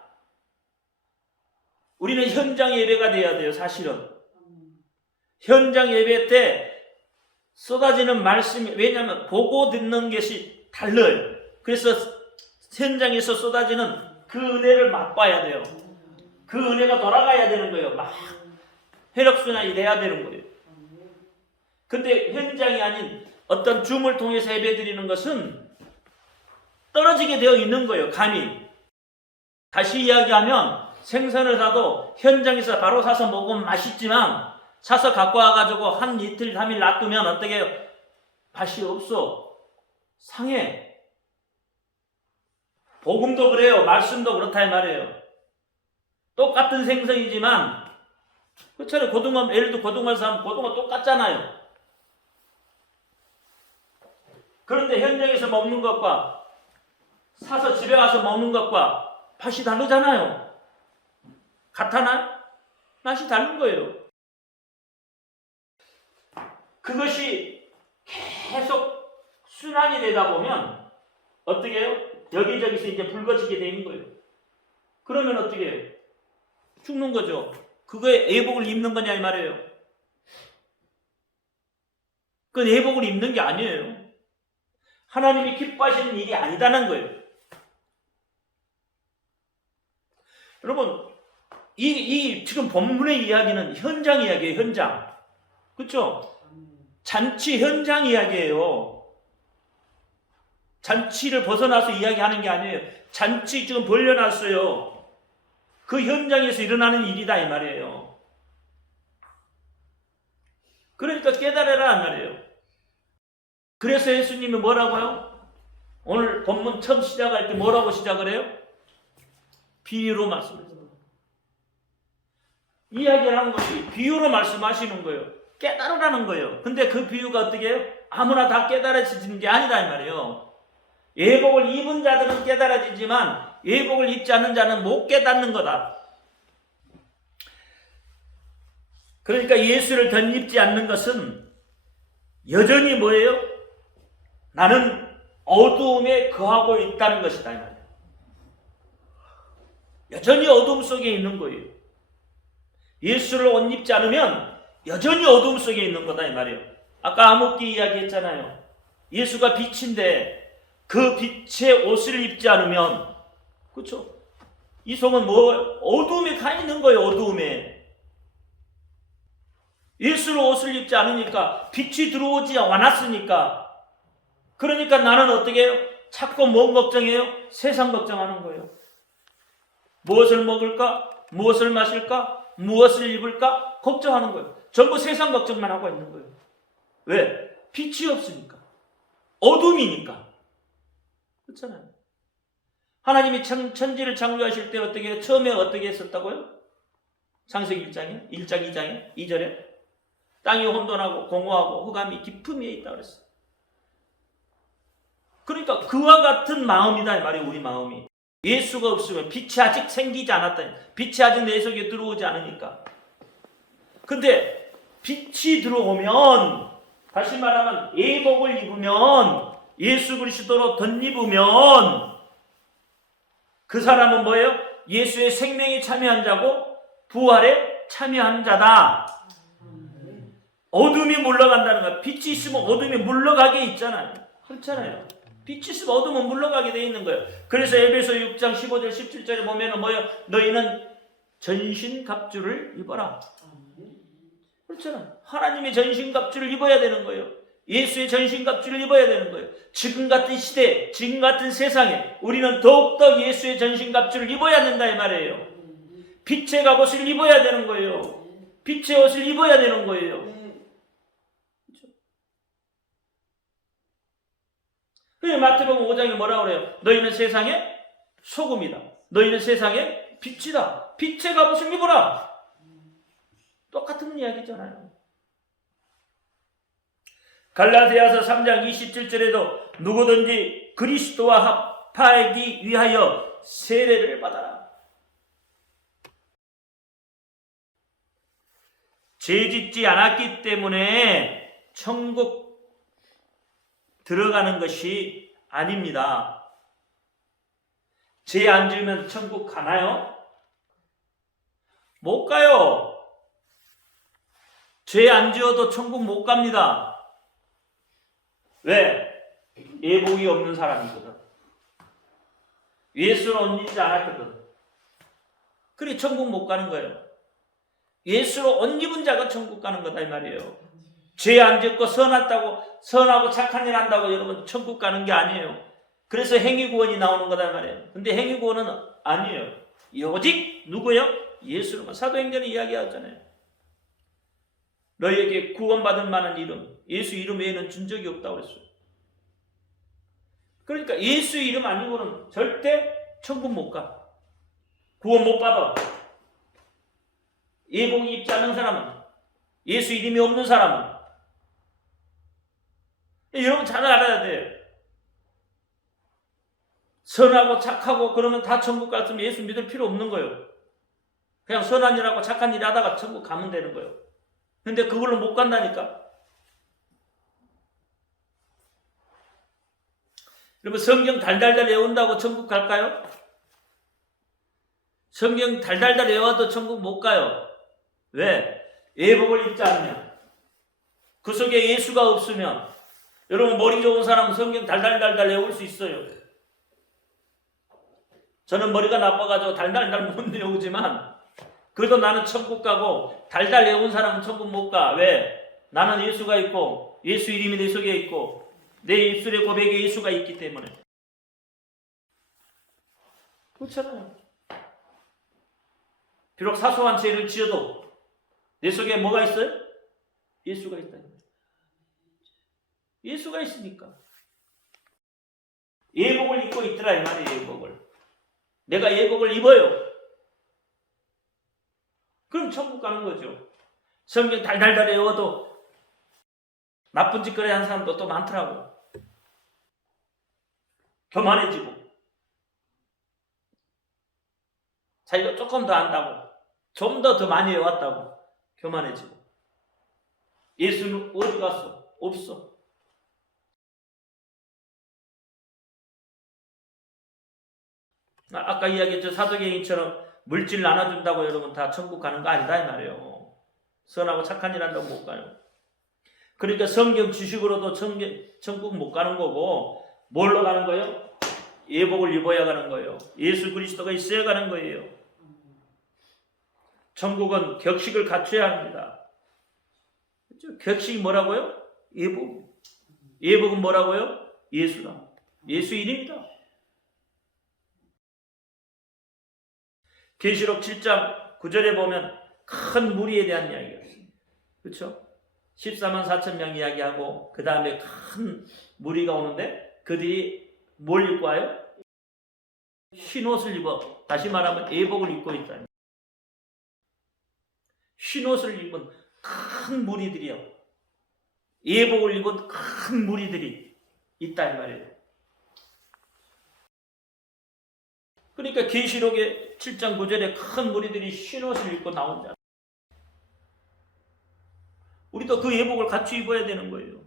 우리는 현장 예배가 돼야 돼요. 사실은 현장 예배 때 쏟아지는 말씀이, 왜냐하면 보고 듣는 것이 달라요. 그래서 현장에서 쏟아지는 그 은혜를 맛봐야 돼요. 그 은혜가 돌아가야 되는 거예요. 막 혈액순환이 돼야 되는 거예요. 근데 현장이 아닌 어떤 줌을 통해서 예배드리는 것은 떨어지게 되어 있는 거예요. 감이. 다시 이야기하면 생선을 사도 현장에서 바로 사서 먹으면 맛있지만 사서 갖고 와가지고 한 이틀, 3일 놔두면 어떻게 해요? 맛이 없어. 상해. 복음도 그래요. 말씀도 그렇다 이 말이에요. 똑같은 생선이지만 그렇잖아요. 고등어, 예를 들어 고등어를 사면 고등어 똑같잖아요. 그런데 현장에서 먹는 것과 사서 집에 와서 먹는 것과 맛이 다르잖아요. 같아나요? 맛이 다른 거예요. 그것이 계속 순환이 되다 보면 어떻게 해요? 여기저기서 이제 붉어지게 되는 거예요. 그러면 어떻게 해요? 죽는 거죠. 그거에 애복을 입는 거냐 이 말이에요. 그건 애복을 입는 게 아니에요. 하나님이 기뻐하시는 일이 아니다는 거예요. 여러분, 이 지금 본문의 이야기는 현장 이야기예요. 현장. 그렇죠? 잔치 현장 이야기예요. 잔치를 벗어나서 이야기하는 게 아니에요. 잔치 지금 벌려놨어요. 그 현장에서 일어나는 일이다 이 말이에요. 그러니까 깨달아라 이 말이에요. 그래서 예수님이 뭐라고요? 오늘 본문 처음 시작할 때 뭐라고 시작을 해요? 비유로 말씀하세요. 이야기를 하는 것이 비유로 말씀하시는 거예요. 깨달으라는 거예요. 근데 그 비유가 어떻게 해요? 아무나 다 깨달아지는 게 아니다 이 말이에요. 예복을 입은 자들은 깨달아지지만 예복을 입지 않은 자는 못 깨닫는 거다. 그러니까 예수를 덧입지 않는 것은 여전히 뭐예요? 나는 어두움에 거하고 있다는 것이다 이 말이에요. 여전히 어둠 속에 있는 거예요. 예수를 옷 입지 않으면 여전히 어둠 속에 있는 거다 이 말이에요. 아까 암흑기 이야기했잖아요. 예수가 빛인데 그 빛의 옷을 입지 않으면, 그렇죠? 이 속은 뭐 어두움에 가 있는 거예요. 어두움에. 예수를 옷을 입지 않으니까 빛이 들어오지 않았으니까. 그러니까 나는 어떻게 해요? 자꾸 뭔 걱정해요? 세상 걱정하는 거예요. 무엇을 먹을까? 무엇을 마실까? 무엇을 입을까? 걱정하는 거예요. 전부 세상 걱정만 하고 있는 거예요. 왜? 빛이 없으니까. 어둠이니까. 그렇잖아요. 하나님이 천지를 창조하실 때 어떻게, 처음에 어떻게 했었다고요? 창세기 1장에, 1장 2장에, 2절에 땅이 혼돈하고 공허하고 흑암이 깊은 위에 있다고 그랬어요. 그러니까 그와 같은 마음이다 이 말이에요. 우리 마음이. 예수가 없으면 빛이 아직 생기지 않았다. 빛이 아직 내 속에 들어오지 않으니까. 근데 빛이 들어오면, 다시 말하면 예복을 입으면, 예수 그리스도로 덧입으면 그 사람은 뭐예요? 예수의 생명에 참여한 자고 부활에 참여한 자다. 어둠이 물러간다는 거야. 빛이 있으면 어둠이 물러가게 있잖아요. 그렇잖아요. 빛이 있으면 어둠은 물러가게 돼 있는 거예요. 그래서 에베소 6장 15절 17절에 보면은 뭐예요? 너희는 전신갑주를 입어라. 그렇잖아요. 하나님의 전신갑주를 입어야 되는 거예요. 예수의 전신갑주를 입어야 되는 거예요. 지금 같은 시대, 지금 같은 세상에 우리는 더욱더 예수의 전신갑주를 입어야 된다 이 말이에요. 빛의 갑옷을 입어야 되는 거예요. 빛의 옷을 입어야 되는 거예요. 그렇죠? 그래서 마태복음 5장에 뭐라고 그래요? 너희는 세상의 소금이다. 너희는 세상의 빛이다. 빛의 갑옷을 입어라. 똑같은 이야기잖아요. 갈라디아서 3장 27절에도 누구든지 그리스도와 합하기 위하여 세례를 받아라. 죄 짓지 않았기 때문에 천국 들어가는 것이 아닙니다. 죄 안 지으면 천국 가나요? 못 가요. 죄 안 지어도 천국 못 갑니다. 왜? 예복이 없는 사람이거든. 예수를 옷 입지 않았거든. 그래 천국 못 가는 거예요. 예수로 옷 입은 자가 천국 가는 거다 이 말이에요. 죄 안 짓고 선하고 착한 일 한다고 여러분 천국 가는 게 아니에요. 그래서 행위구원이 나오는 거다 이 말이에요. 근데 행위구원은 아니에요. 오직 누구요? 예수로만. 사도행전에 이야기하잖아요. 너희에게 구원받을 만한 이름, 예수 이름 외에는 준 적이 없다고 했어요. 그러니까 예수 이름 아니고는 절대 천국 못 가. 구원 못 받아. 예복이 입지 않은 사람은, 예수 이름이 없는 사람은, 여러분 잘 알아야 돼요. 선하고 착하고 그러면 다 천국 갔으면 예수 믿을 필요 없는 거예요. 그냥 선한 일하고 착한 일 하다가 천국 가면 되는 거예요. 근데 그걸로 못 간다니까. 여러분 성경 달달달 외운다고 천국 갈까요? 성경 달달달 외워도 천국 못 가요. 왜? 예복을 입지 않으면, 그 속에 예수가 없으면. 여러분 머리 좋은 사람은 성경 달달달달 외울 수 있어요. 저는 머리가 나빠가지고 달달달 못 외우지만 그래도 나는 천국 가고, 달달 외운 사람은 천국 못 가. 왜? 나는 예수가 있고 예수 이름이 내 속에 있고 내 입술의 고백에 예수가 있기 때문에. 그렇잖아요. 비록 사소한 죄를 지어도 내 속에 뭐가 있어요? 예수가 있다. 예수가 있으니까. 예복을 입고 있더라 이 말이에요. 예복을. 내가 예복을 입어요. 그럼 천국 가는 거죠. 성경 달달달 외워도 나쁜 짓거리 하는 사람도 또 많더라고. 교만해지고 자기가 조금 더 안다고, 좀 더 많이 외웠다고 교만해지고. 예수는 어디 갔어? 없어. 아까 이야기했죠. 사도행전처럼 물질 나눠준다고 여러분 다 천국 가는 거 아니다 이 말이에요. 선하고 착한 일 한다고 못 가요. 그러니까 성경 지식으로도 천국 못 가는 거고, 뭘로 가는 거예요? 예복을 입어야 가는 거예요. 예수 그리스도가 있어야 가는 거예요. 천국은 격식을 갖춰야 합니다. 그렇죠? 격식이 뭐라고요? 예복. 예복은 뭐라고요? 예수다. 예수 이름이다. 계시록 7장 9절에 보면 큰 무리에 대한 이야기가 있어요. 그렇죠? 14만 4천 명 이야기하고 그 다음에 큰 무리가 오는데 그들이 뭘 입고 와요? 흰 옷을 입어. 다시 말하면 예복을 입고 있다. 흰 옷을 입은 큰 무리들이요. 예복을 입은 큰 무리들이 있다 이 말이에요. 그러니까 계시록의 7장 9절에 큰 무리들이 흰 옷을 입고 나온 자. 우리도 그 예복을 같이 입어야 되는 거예요.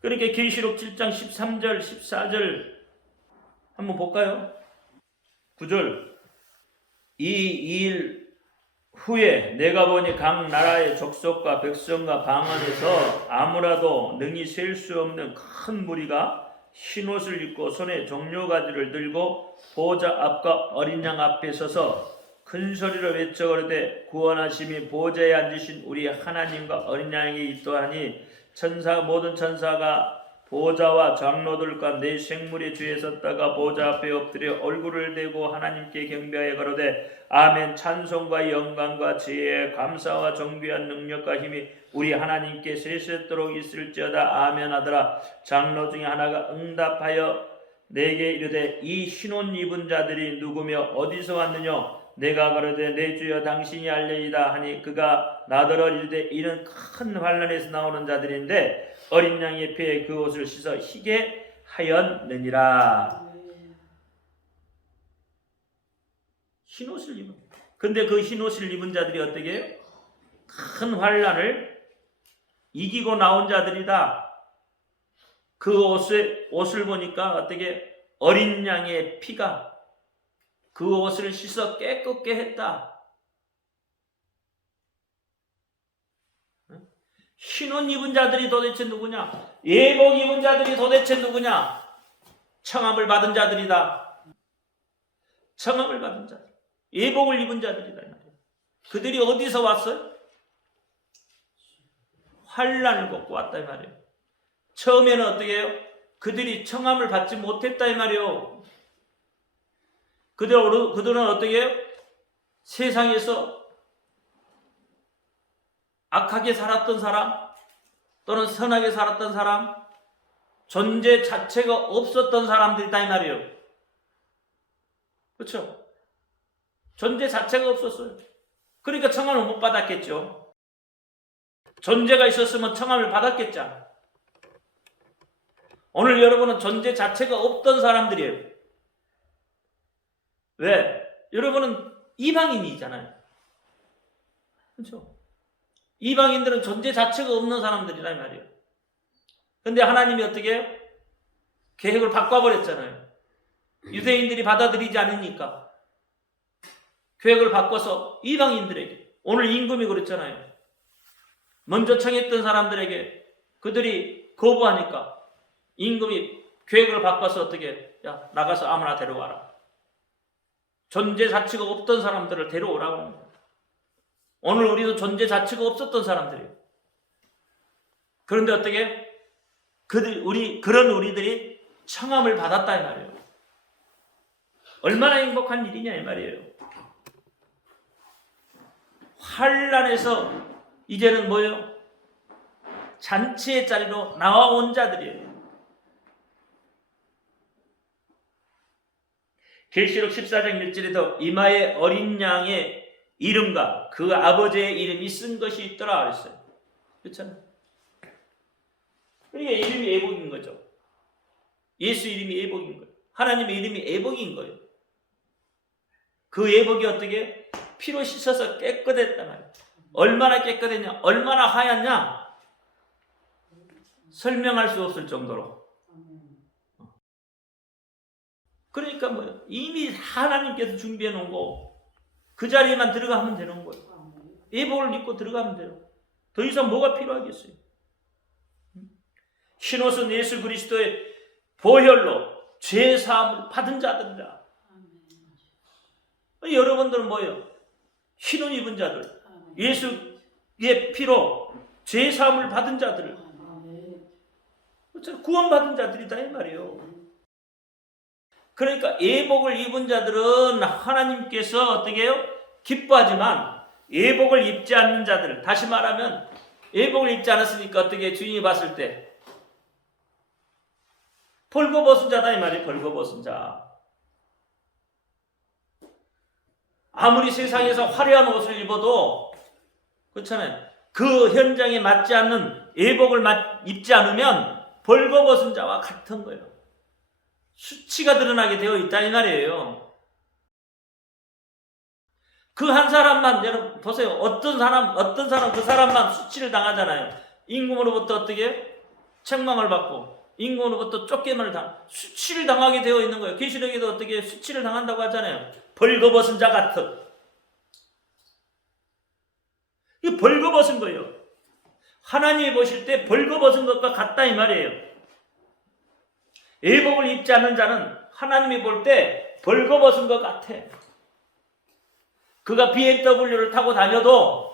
그러니까 계시록 7장 13절 14절 한번 볼까요? 9절 이 일 후에 내가 보니 각 나라의 족속과 백성과 방 안에서 아무라도 능히 셀 수 없는 큰 무리가 흰 옷을 입고 손에 종려가지를 들고 보호자 앞과 어린 양 앞에 서서 큰 소리로 외쳐 가로되 구원하심이 보호자에 앉으신 우리 하나님과 어린 양에게 있도하니 모든 천사가 보호자와 장로들과 네 생물의 주에 섰다가 보호자 앞에 엎드려 얼굴을 대고 하나님께 경배하여 가로되 아멘. 찬송과 영광과 지혜 감사와 존귀한 능력과 힘이 우리 하나님께 세세토록 있을지어다. 아멘 하더라. 장로 중에 하나가 응답하여 내게 이르되 이 흰옷 입은 자들이 누구며 어디서 왔느냐? 내가 가로되 내 주여 당신이 알리이다 하니 그가 나더러 이르되 이는 큰 환난에서 나오는 자들인데 어린 양의 피에 그 옷을 씻어 희게 하였느니라. 흰 옷을 입은 근데 그 흰 옷을 입은 자들이 어떻게 해요? 큰 환란을 이기고 나온 자들이다. 그 옷을 보니까 어떻게 어린 양의 피가 그 옷을 씻어 깨끗게 했다. 흰옷 입은 자들이 도대체 누구냐? 예복 입은 자들이 도대체 누구냐? 청함을 받은 자들이다. 청함을 받은 자들. 예복을 입은 자들이다. 그들이 어디서 왔어요? 환란을 겪고 왔다 이 말이에요. 처음에는 어떻게 해요? 그들이 청함을 받지 못했다 이 말이에요. 그들은 어떻게 해요? 세상에서 악하게 살았던 사람 또는 선하게 살았던 사람, 존재 자체가 없었던 사람들이다 이 말이에요. 그렇죠? 존재 자체가 없었어요. 그러니까 청함을 못 받았겠죠. 존재가 있었으면 청함을 받았겠죠. 오늘 여러분은 존재 자체가 없던 사람들이에요. 왜? 여러분은 이방인이잖아요. 그렇죠? 이방인들은 존재 자체가 없는 사람들이란 말이에요. 근데 하나님이 어떻게 해요? 계획을 바꿔버렸잖아요. 유대인들이 받아들이지 않으니까 계획을 바꿔서 이방인들에게, 오늘 임금이 그랬잖아요. 먼저 청했던 사람들에게 그들이 거부하니까 임금이 계획을 바꿔서 어떻게 해요? 야, 나가서 아무나 데려와라. 존재 자체가 없던 사람들을 데려오라고 합니다. 오늘 우리도 존재 자체가 없었던 사람들이에요. 그런데 어떻게 그런 우리들이 청함을 받았다 이 말이에요. 얼마나 행복한 일이냐 이 말이에요. 환란에서 이제는 뭐예요? 잔치의 자리로 나와온 자들이에요. 계시록 14장 1절에도 이마에 어린 양의 이름과 그 아버지의 이름이 쓴 것이 있더라 그랬어요. 그렇잖아요. 그러니까 이름이 애복인 거죠. 예수 이름이 애복인 거예요. 하나님의 이름이 애복인 거예요. 그 애복이 어떻게? 피로 씻어서 깨끗했단 말이에요. 얼마나 깨끗했냐? 얼마나 하얗냐? 설명할 수 없을 정도로. 그러니까 뭐예요? 이미 하나님께서 준비해 놓은 거 그 자리에만 들어가면 되는 거예요. 예복을 입고 들어가면 돼요. 더 이상 뭐가 필요하겠어요? 흰옷은 예수 그리스도의 보혈로 죄 사함을 받은 자들이라. 여러분들은 뭐예요? 흰옷 입은 자들, 예수의 피로 죄 사함을 받은 자들, 구원받은 자들이다 이 말이에요. 그러니까 예복을 입은 자들은 하나님께서 어떻게 해요? 기뻐하지만 예복을 입지 않는 자들, 다시 말하면 예복을 입지 않았으니까 어떻게 주인이 봤을 때 벌거벗은 자다 이 말이에요. 벌거벗은 자. 아무리 세상에서 화려한 옷을 입어도 그렇잖아요. 그 현장에 맞지 않는 예복을 입지 않으면 벌거벗은 자와 같은 거예요. 수치가 드러나게 되어 있다 이 말이에요. 그 한 사람만, 여러분 보세요. 어떤 사람 그 사람만 수치를 당하잖아요. 임금으로부터 어떻게 책망을 받고 임금으로부터 쫓김을 수치를 당하게 되어 있는 거예요. 계시록에도 어떻게 수치를 당한다고 하잖아요. 벌거벗은 자 같은. 이게 벌거벗은 거예요. 하나님이 보실 때 벌거벗은 것과 같다 이 말이에요. 예복을 입지 않는 자는 하나님이 볼 때 벌거벗은 것 같아. 그가 BMW를 타고 다녀도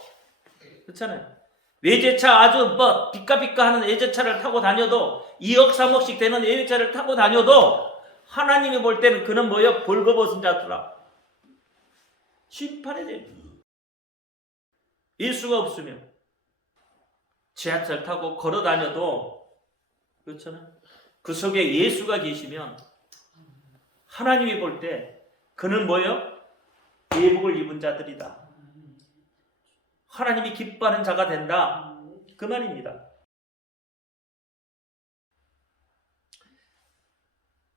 그렇잖아요. 외제차 아주 비까비까 하는 외제차를 타고 다녀도 2억 3억씩 되는 외제차를 타고 다녀도 하나님이 볼 때는 그는 뭐예요? 벌거벗은 자더라. 심판에 대해 예수가 없으면 지하철 타고 걸어 다녀도 그렇잖아요. 그 속에 예수가 계시면 하나님이 볼 때 그는 뭐예요? 예복을 입은 자들이다. 하나님이 기뻐하는 자가 된다. 그 말입니다.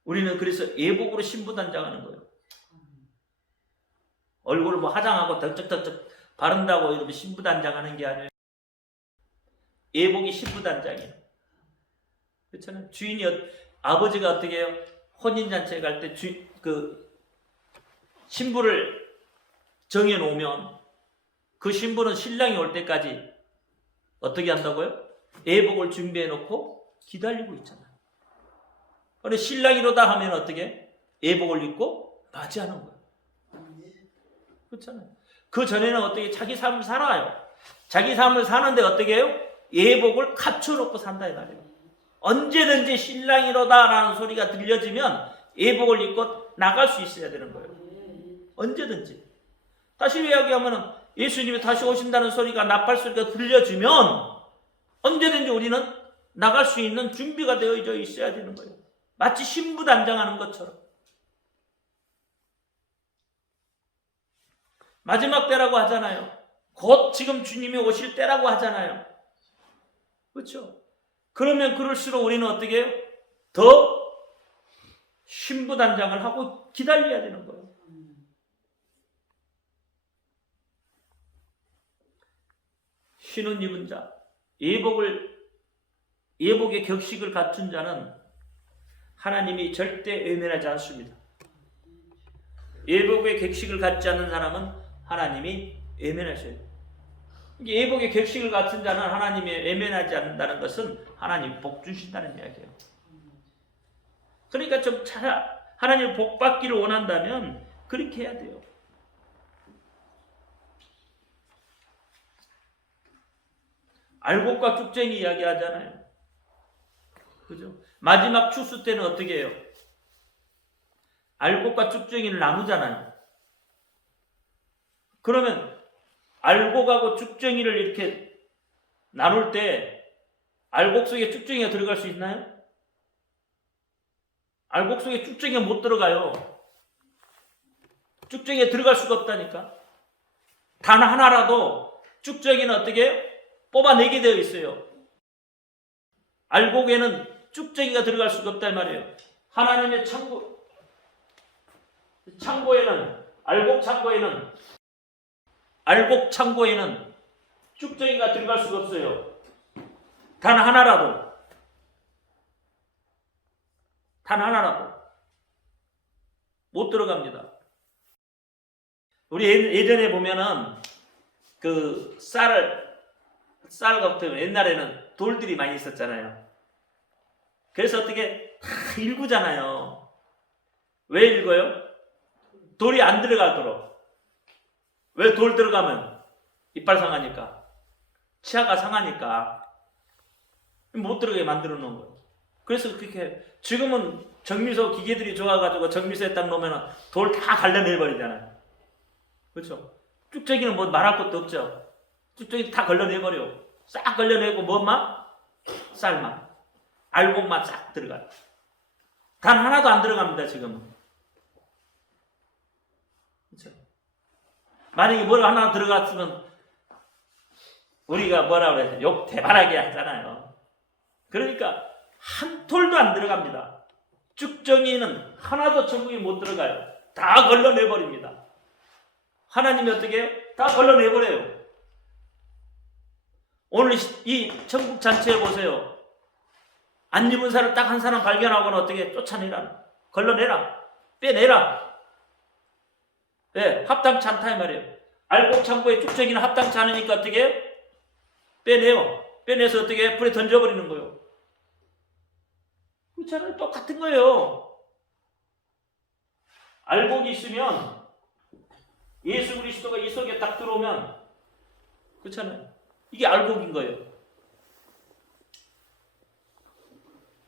우리는 그래서 예복으로 신부단장하는 거예요. 얼굴을 뭐 화장하고 덕적덕적 바른다고 이러면 신부단장하는 게 아니에요. 예복이 신부단장이에요. 그렇잖아요. 주인이 아버지가 어떻게 해요? 혼인잔치에 갈 때 신부를 정해놓으면 그 신부는 신랑이 올 때까지 어떻게 한다고요? 예복을 준비해놓고 기다리고 있잖아요. 그런데 신랑이로다 하면 어떻게? 예복을 입고 맞이하는 거예요. 그렇잖아요. 그 전에는 어떻게 자기 삶을 살아요. 자기 삶을 사는데 어떻게 해요? 예복을 갖춰놓고 산다 이 말이에요. 언제든지 신랑이로다라는 소리가 들려지면 예복을 입고 나갈 수 있어야 되는 거예요. 언제든지. 다시 이야기하면 예수님이 다시 오신다는 소리가 나팔 소리가 들려주면 언제든지 우리는 나갈 수 있는 준비가 되어져 있어야 되는 거예요. 마치 신부단장하는 것처럼. 마지막 때라고 하잖아요. 곧 지금 주님이 오실 때라고 하잖아요. 그렇죠? 그러면 그럴수록 우리는 어떻게 해요? 더 신부단장을 하고 기다려야 되는 거예요. 신은 입은 자, 예복의 격식을 갖춘 자는 하나님이 절대 외면하지 않습니다. 예복의 격식을 갖지 않는 사람은 하나님이 외면하셔요. 예복의 격식을 갖춘 자는 하나님이 외면하지 않는다는 것은 하나님 복 주신다는 이야기예요. 그러니까 좀 하나님 복 받기를 원한다면 그렇게 해야 돼요. 알곡과 쭉쟁이 이야기 하잖아요. 그죠? 마지막 추수 때는 어떻게 해요? 알곡과 쭉쟁이를 나누잖아요. 그러면 알곡하고 쭉쟁이를 이렇게 나눌 때 알곡 속에 쭉쟁이가 들어갈 수 있나요? 알곡 속에 쭉쟁이가 못 들어가요. 쭉쟁이가 들어갈 수가 없다니까. 단 하나라도 쭉쟁이는 어떻게 해요? 뽑아내게 되어 있어요. 알곡에는 쭉쟁이가 들어갈 수가 없단 말이에요. 하나님의 알곡 창고에는 쭉쟁이가 들어갈 수가 없어요. 단 하나라도 못 들어갑니다. 우리 예전에 보면은 그 쌀 같은 옛날에는 돌들이 많이 있었잖아요. 그래서 어떻게 다 일구잖아요. 왜 일궈요? 돌이 안 들어가도록. 왜 돌 들어가면 이빨 상하니까, 치아가 상하니까 못 들어가게 만들어 놓은 거예요. 그래서 그렇게 지금은 정미소 기계들이 좋아가지고 정미소에 딱 놓으면 돌 다 갈라내버리잖아요. 그렇죠? 쭉쟁이는 뭐 말할 것도 없죠. 쭉쟁이 다 걸러내버려. 싹 걸러내고 뭐만? 쌀만. 알곡만 싹 들어가요. 단 하나도 안 들어갑니다, 지금은. 그렇죠? 만약에 뭐가 하나 들어갔으면 우리가 뭐라 그래야 돼? 욕 대바라게 하잖아요. 그러니까 한 톨도 안 들어갑니다. 쭉정이는 하나도 천국에 못 들어가요. 다 걸러내버립니다. 하나님이 어떻게 해요? 다 걸러내버려요. 오늘 이 천국 잔치에 보세요. 안 입은 사람 딱 한 사람 발견하고는 어떻게 쫓아내라, 걸러내라, 빼내라. 네, 합당치 않다 이 말이에요. 알곡 창고에 쭉정이는 합당치 않으니까 어떻게 해요? 빼내요. 빼내서 어떻게 해? 불에 던져버리는 거예요. 그렇잖아요. 똑같은 거예요. 알곡이 있으면 예수 그리스도가 이 속에 딱 들어오면 그렇잖아요. 이게 알곡인 거예요.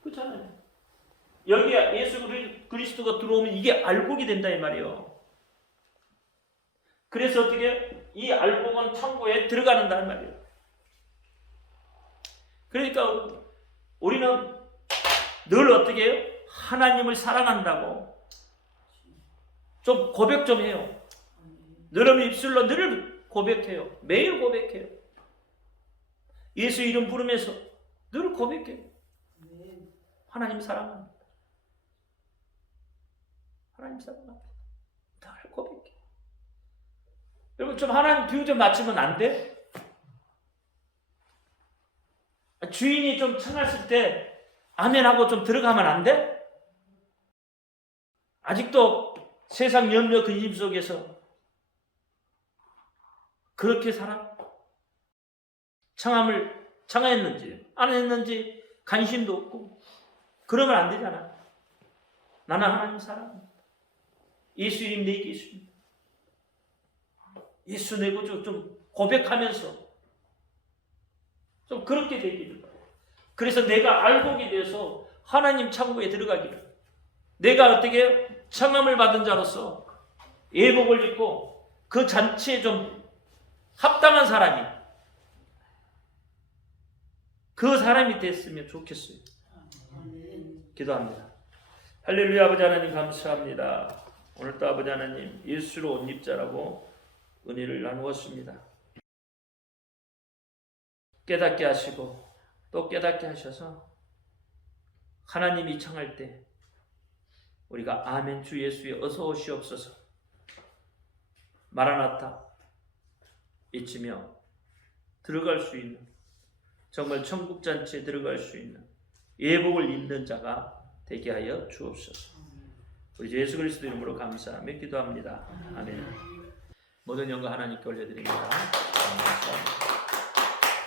그렇잖아요. 여기에 예수 그리스도가 들어오면 이게 알곡이 된다 이 말이에요. 그래서 어떻게 이 알곡은 창고에 들어가는다 이 말이에요. 그러니까 우리는 늘 어떻게 해요? 하나님을 사랑한다고 좀 고백 좀 해요. 여러분 입술로 늘 고백해요. 매일 고백해요. 예수 이름 부르면서 늘 고백해요. 하나님 사랑합니다. 하나님 사랑합니다. 늘 고백해요. 여러분 좀 하나님 비유 좀 맞추면 안 돼? 주인이 좀 청했을 때 아멘하고 좀 들어가면 안 돼? 아직도 세상 염려 근심 속에서 그렇게 살아? 청했는지 안 했는지 관심도 없고 그러면 안 되잖아. 나는 하나님 사랑. 예수 이름 내 예수님. 예수 내 구주 좀 고백하면서 좀 그렇게 되기를. 그래서 내가 알곡이 돼서 하나님 천국에 들어가기를. 내가 어떻게 청함을 받은 자로서 예복을 입고 그 잔치에 좀 합당한 사람이 그 사람이 됐으면 좋겠어요. 기도합니다. 할렐루야. 아버지 하나님 감사합니다. 오늘도 아버지 하나님 예수로 옷 입자라고 은혜를 나누었습니다. 깨닫게 하시고 또 깨닫게 하셔서 하나님이 청할 때 우리가 아멘 주 예수의 어서 오시옵소서 마라나타 외치며 들어갈 수 있는, 정말 천국잔치에 들어갈 수 있는 예복을 입는 자가 되게 하여 주옵소서. 우리 주 예수 그리스도 이름으로 감사하며 기도합니다. 아멘. 모든 영광 하나님께 올려드립니다. 감사합니다.